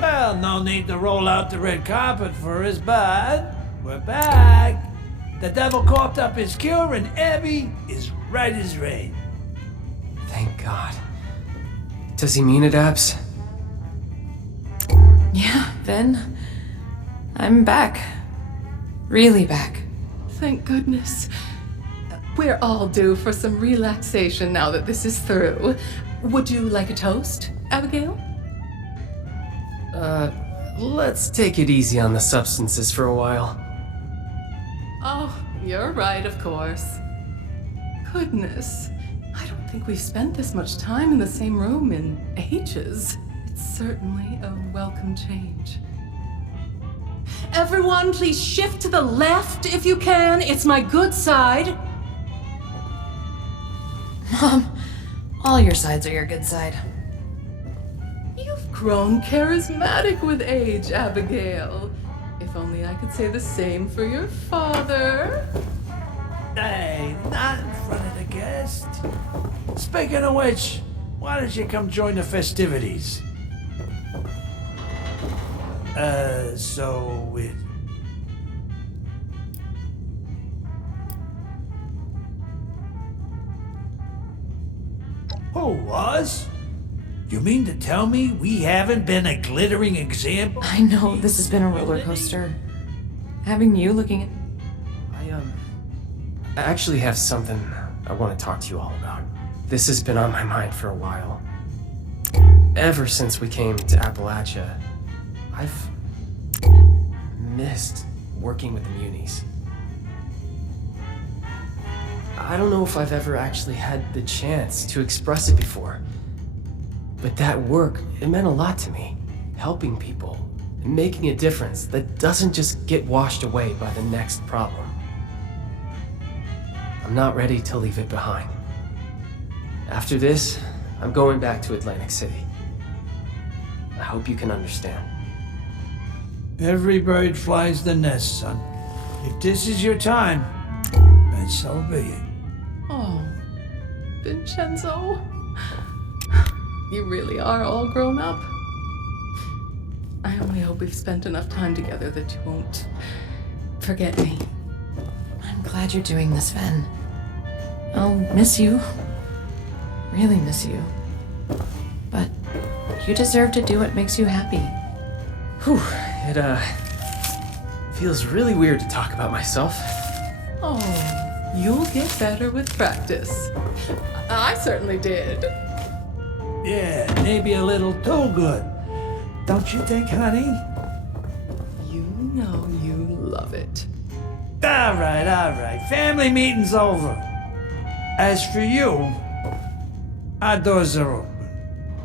Well, no need to roll out the red carpet for us, but we're back. The devil coughed up his cure, and Abby is right as rain. Thank God. Does he mean it, Abs? Yeah, Ben. I'm back. Really back. Thank goodness. We're all due for some relaxation now that this is through. Would you like a toast, Abigail? Let's take it easy on the substances for a while. Oh, you're right, of course. Goodness. I don't think we've spent this much time in the same room in ages. It's certainly a welcome change. Everyone, please shift to the left if you can. It's my good side. Mom, all your sides are your good side. You've grown charismatic with age, Abigail. If only I could say the same for your father. Hey, not in front of the guest. Speaking of which, why don't you come join the festivities? So it... Who was? You mean to tell me we haven't been a glittering example? I know this has been a roller coaster. Having you looking at... I actually have something I want to talk to you all about. This has been on my mind for a while. Ever since we came to Appalachia, I've missed working with the Munis. I don't know if I've ever actually had the chance to express it before, but that work, it meant a lot to me. Helping people, and making a difference that doesn't just get washed away by the next problem. I'm not ready to leave it behind. After this, I'm going back to Atlantic City. I hope you can understand. Every bird flies the nest, son. If this is your time, then so be it. Oh, Vincenzo. You really are all grown up. I only hope we've spent enough time together that you won't forget me. I'm glad you're doing this, Ven. I'll miss you. Really miss you. But you deserve to do what makes you happy. Whew, it feels really weird to talk about myself. Oh, you'll get better with practice. I certainly did. Yeah, maybe a little too good. Don't you think, honey? You know you love it. All right. Family meeting's over. As for you, our doors are open.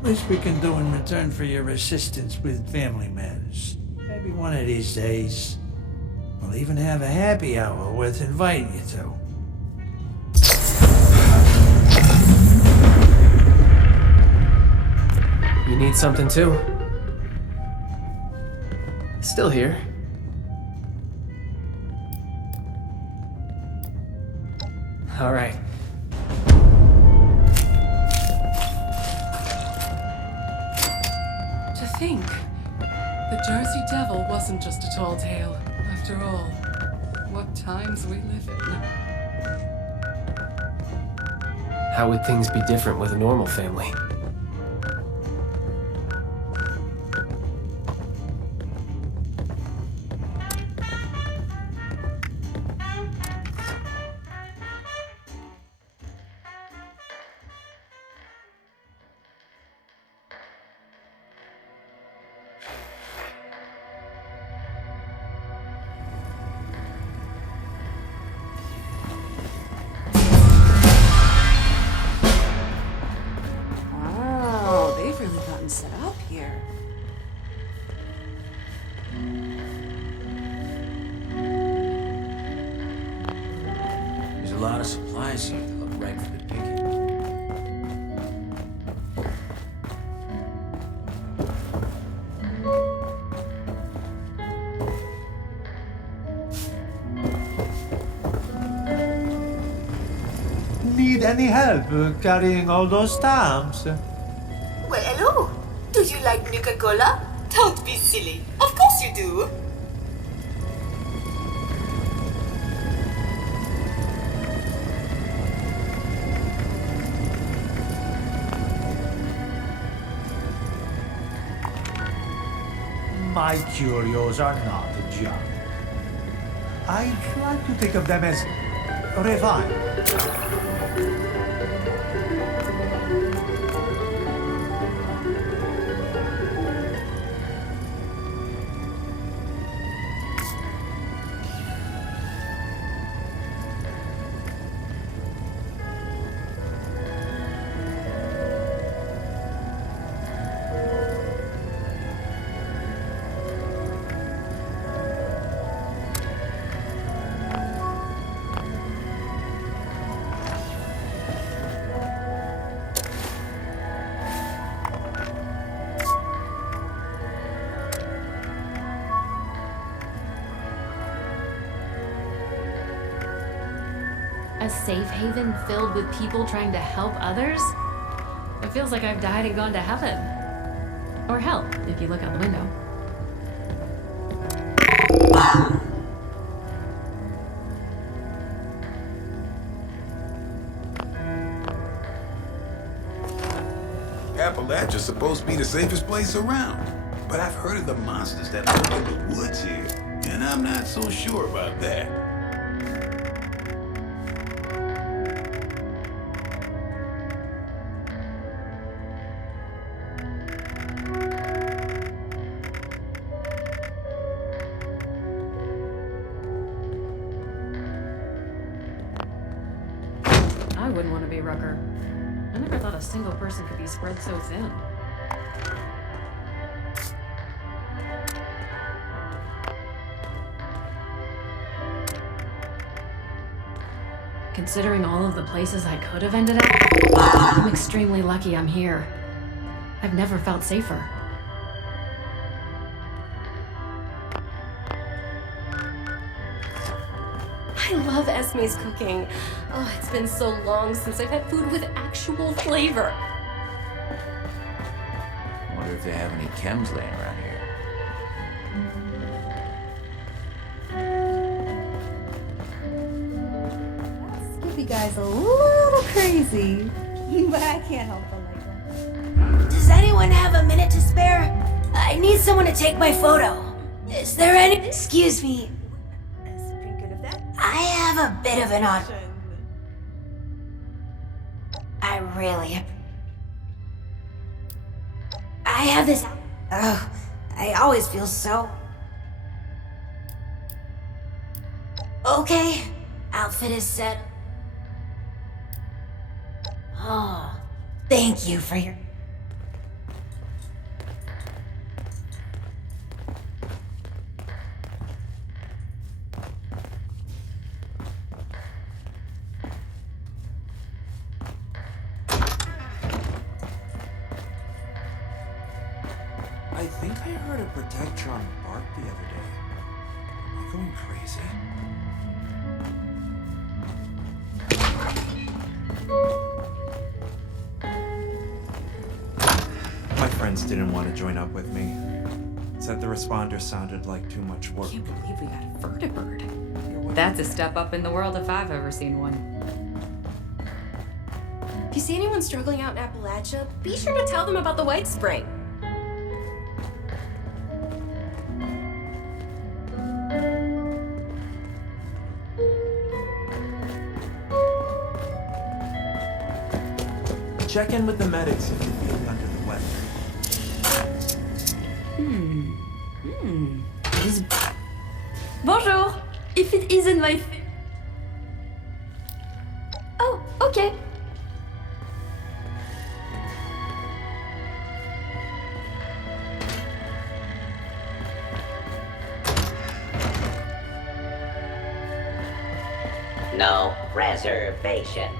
Least we can do in return for your assistance with family matters. Maybe one of these days, we'll even have a happy hour worth inviting you to. You need something too? Still here. All right. To think, the Jersey Devil wasn't just a tall tale, after all. What times we live in. How would things be different with a normal family? Oh, they've really gotten set up here. There's a lot of supplies here that look ripe for the picking. Need any help carrying all those stamps? Well, hello. Do you like Nuka-Cola? Don't be silly. Of course you do. My curios are not junk. I like to think of them as refined. A safe haven filled with people trying to help others? It feels like I've died and gone to heaven. Or hell, if you look out the window. Appalachia's supposed to be the safest place around. But I've heard of the monsters that live in the woods here, and I'm not so sure about that. I wouldn't want to be Rucker. I never thought a single person could be spread so thin. Considering all of the places I could have ended up, I'm extremely lucky I'm here. I've never felt safer. I love Esme's cooking. Oh, it's been so long since I've had food with actual flavor. Wonder if they have any chems laying around here. Skippy guy's a little crazy, but I can't help but like him. Does anyone have a minute to spare? I need someone to take my photo. Is there any... Excuse me. I have a bit of an odd... I really... I have this... Oh, I always feel so... Okay, outfit is set. Oh, thank you for your... I think I heard a Protectron bark the other day. Am I going crazy? My friends didn't want to join up with me. Said the responder sounded like too much work. Can't believe we got a vertibird. That's a step up in the world if I've ever seen one. If you see anyone struggling out in Appalachia, be sure to tell them about the White Spring. Check in with the medics if you're feeling under the weather. Bonjour! If it isn't my Oh, okay. No reservations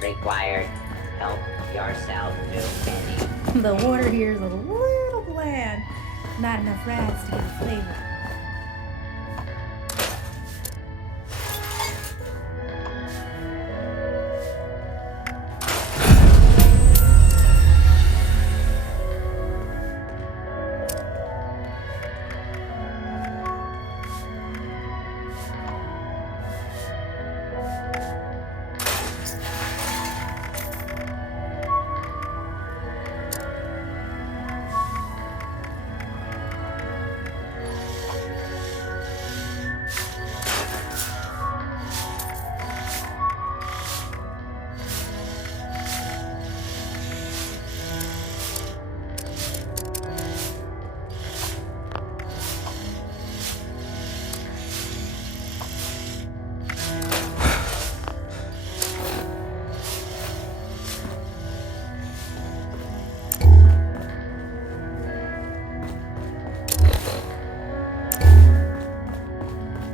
required. Help yourself to any. The water here is a little bland. Not enough rats to get a flavor.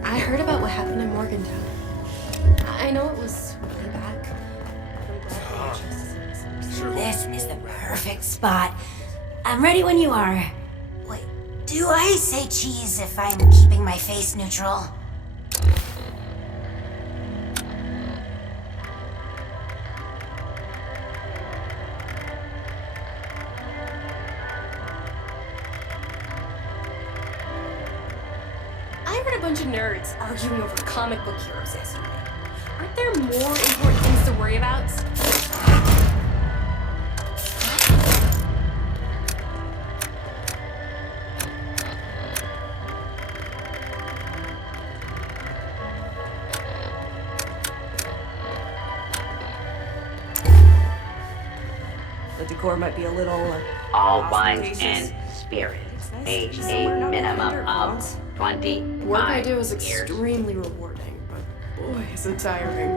I heard about what happened in Morgantown. I know it was way back. This is the perfect spot. I'm ready when you are. Wait, do I say cheese if I'm keeping my face neutral? I heard a bunch of nerds arguing over comic book heroes yesterday. Aren't there more important things to worry about? The decor might be a little... All wines and spirits age a minimum of 25 Work I do is years. extremely rewarding, but boy, is it tiring.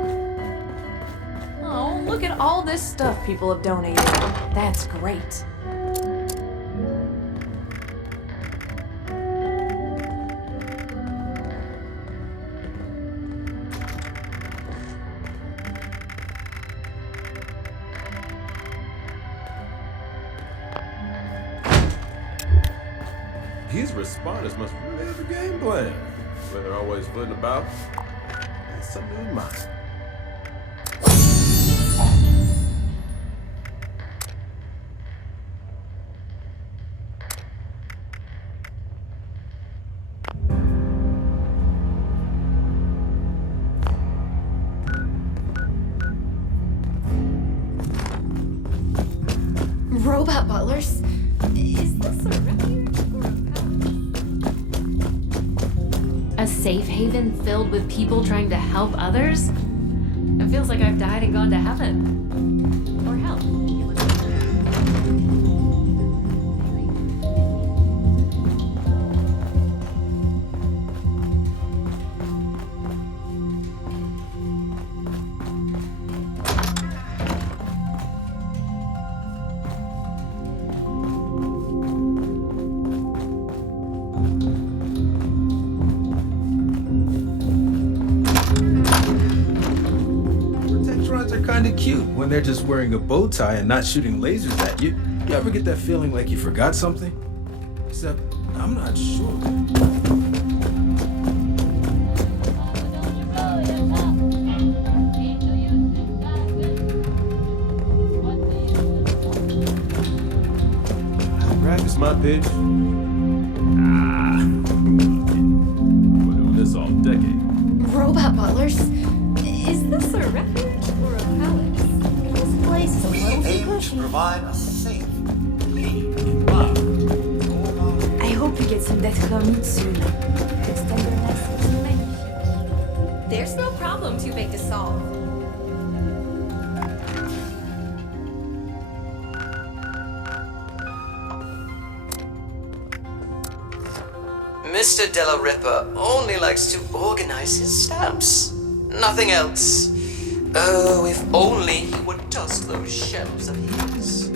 Oh, look at all this stuff people have donated. That's great. These responders must really have a game plan. Where they're always flitting about. They Salud, man. Robot butlers? Is this a refuge or a palace? A safe haven filled with people trying to help others? It feels like I've died and gone to heaven. Or hell. Protectrons are kinda cute when they're just wearing a bow tie and not shooting lasers at you. You ever get that feeling like you forgot something? Except, I'm not sure. Practice my pitch. We're doing this all decade. Robot butlers? Is this a refuge or a palace? This place is a We little aim pushy. to provide a safe, clean environment. I hope we get some Death Claw meat soon. It's tender and nice and sweet. There's no problem too big to solve. Mr. Della Ripper only likes to organize his stamps. Nothing else. Oh, if only he would dust those shelves of his.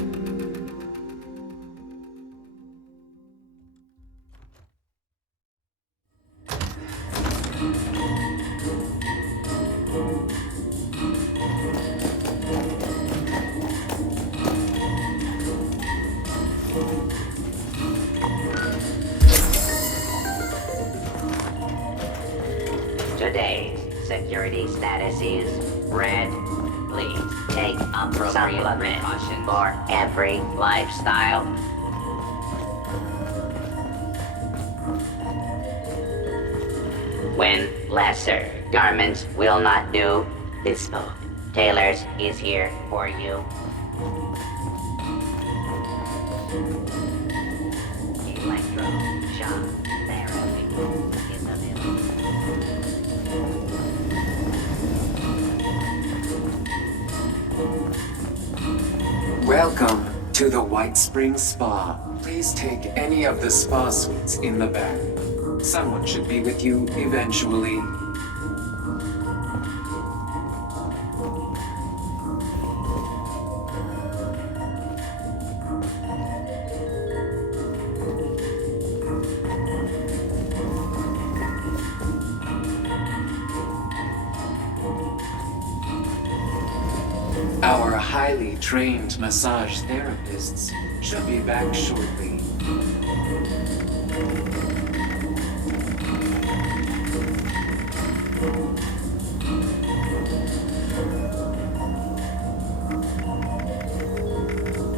Today's security status is red. Please take appropriate precautions for every lifestyle. When lesser garments will not do, bespoke tailors is here for you. Electroshock therapy is available. Welcome to the White Springs Spa. Please take any of the spa suites in the back. Someone should be with you eventually. Our highly trained massage therapists should be back shortly.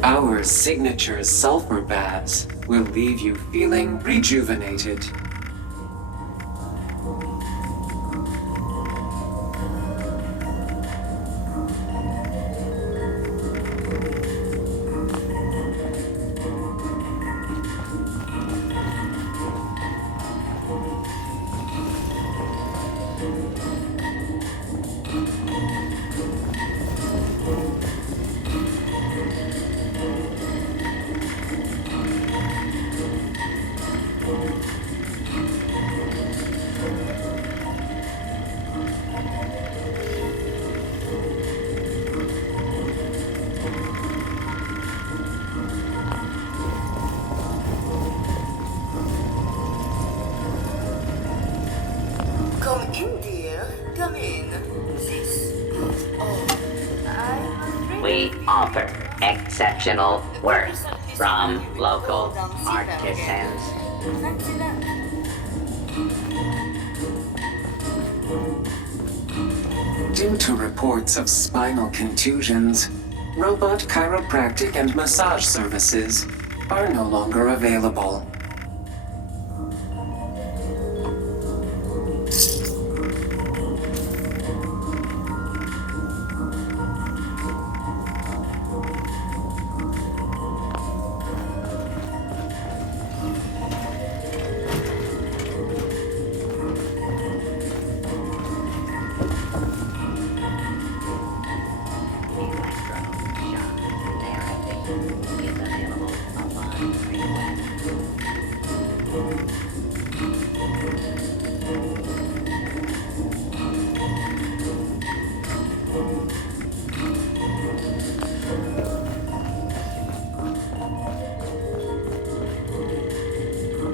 Our signature sulfur baths will leave you feeling rejuvenated. Come in, dear. Come in. This is all. We offer exceptional work from local artisans. Fancy that. Due to reports of spinal contusions, robot chiropractic and massage services are no longer available.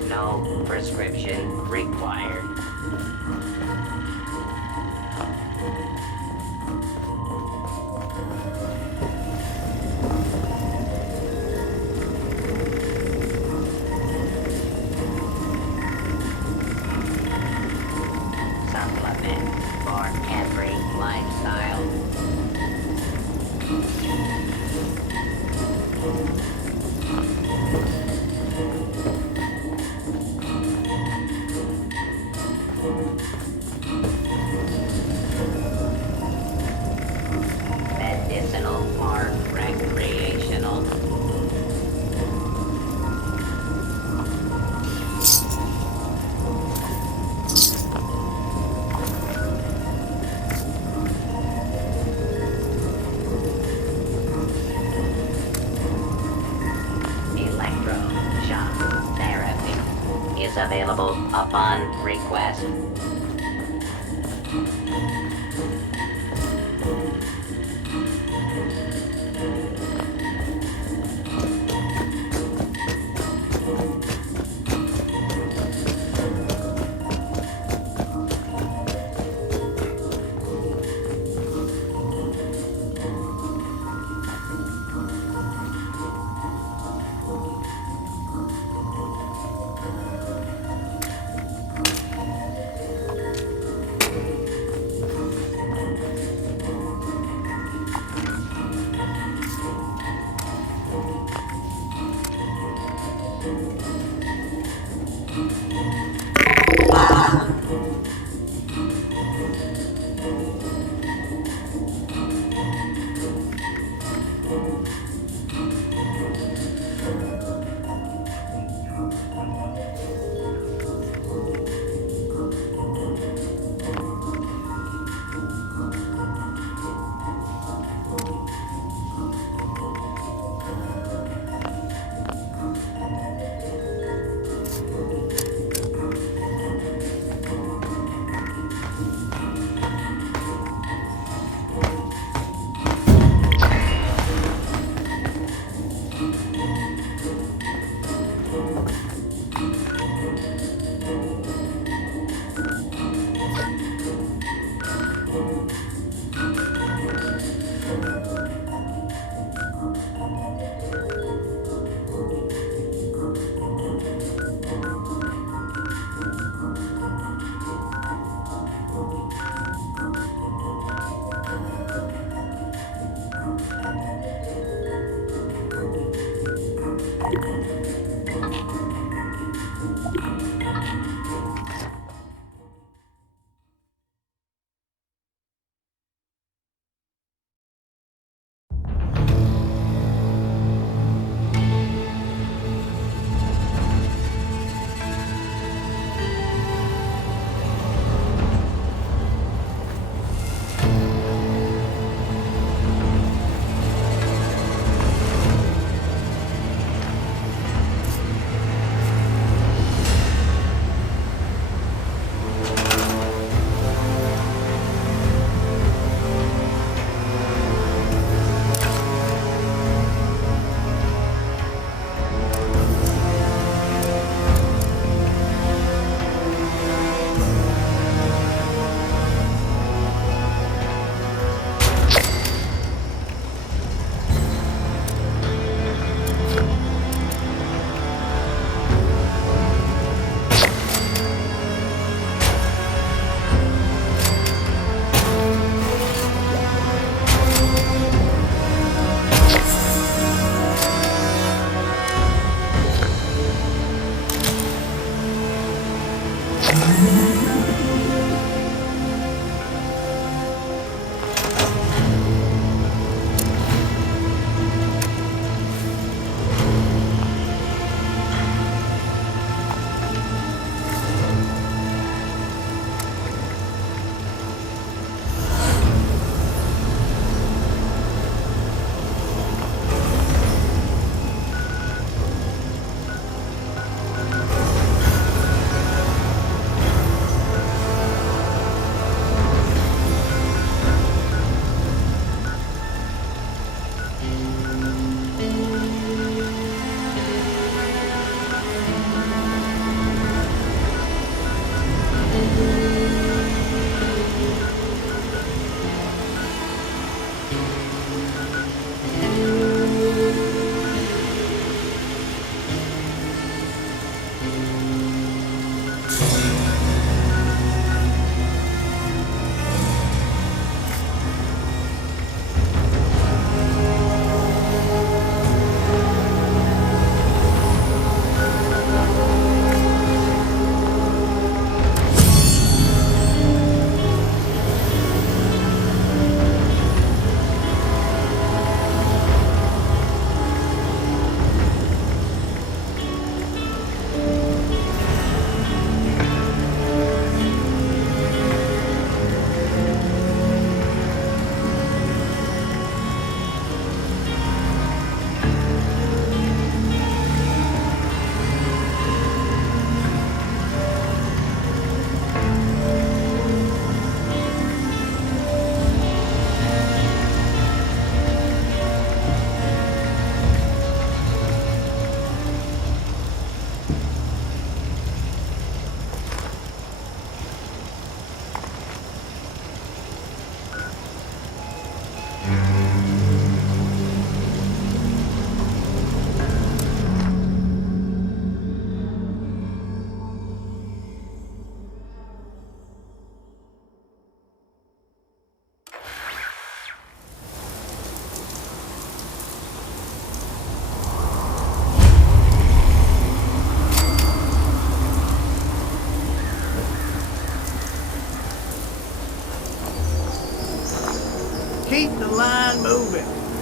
No prescription required. Supplement for every lifestyle. Medicinal or recreational. Electroshock therapy is available upon request. keep the line moving.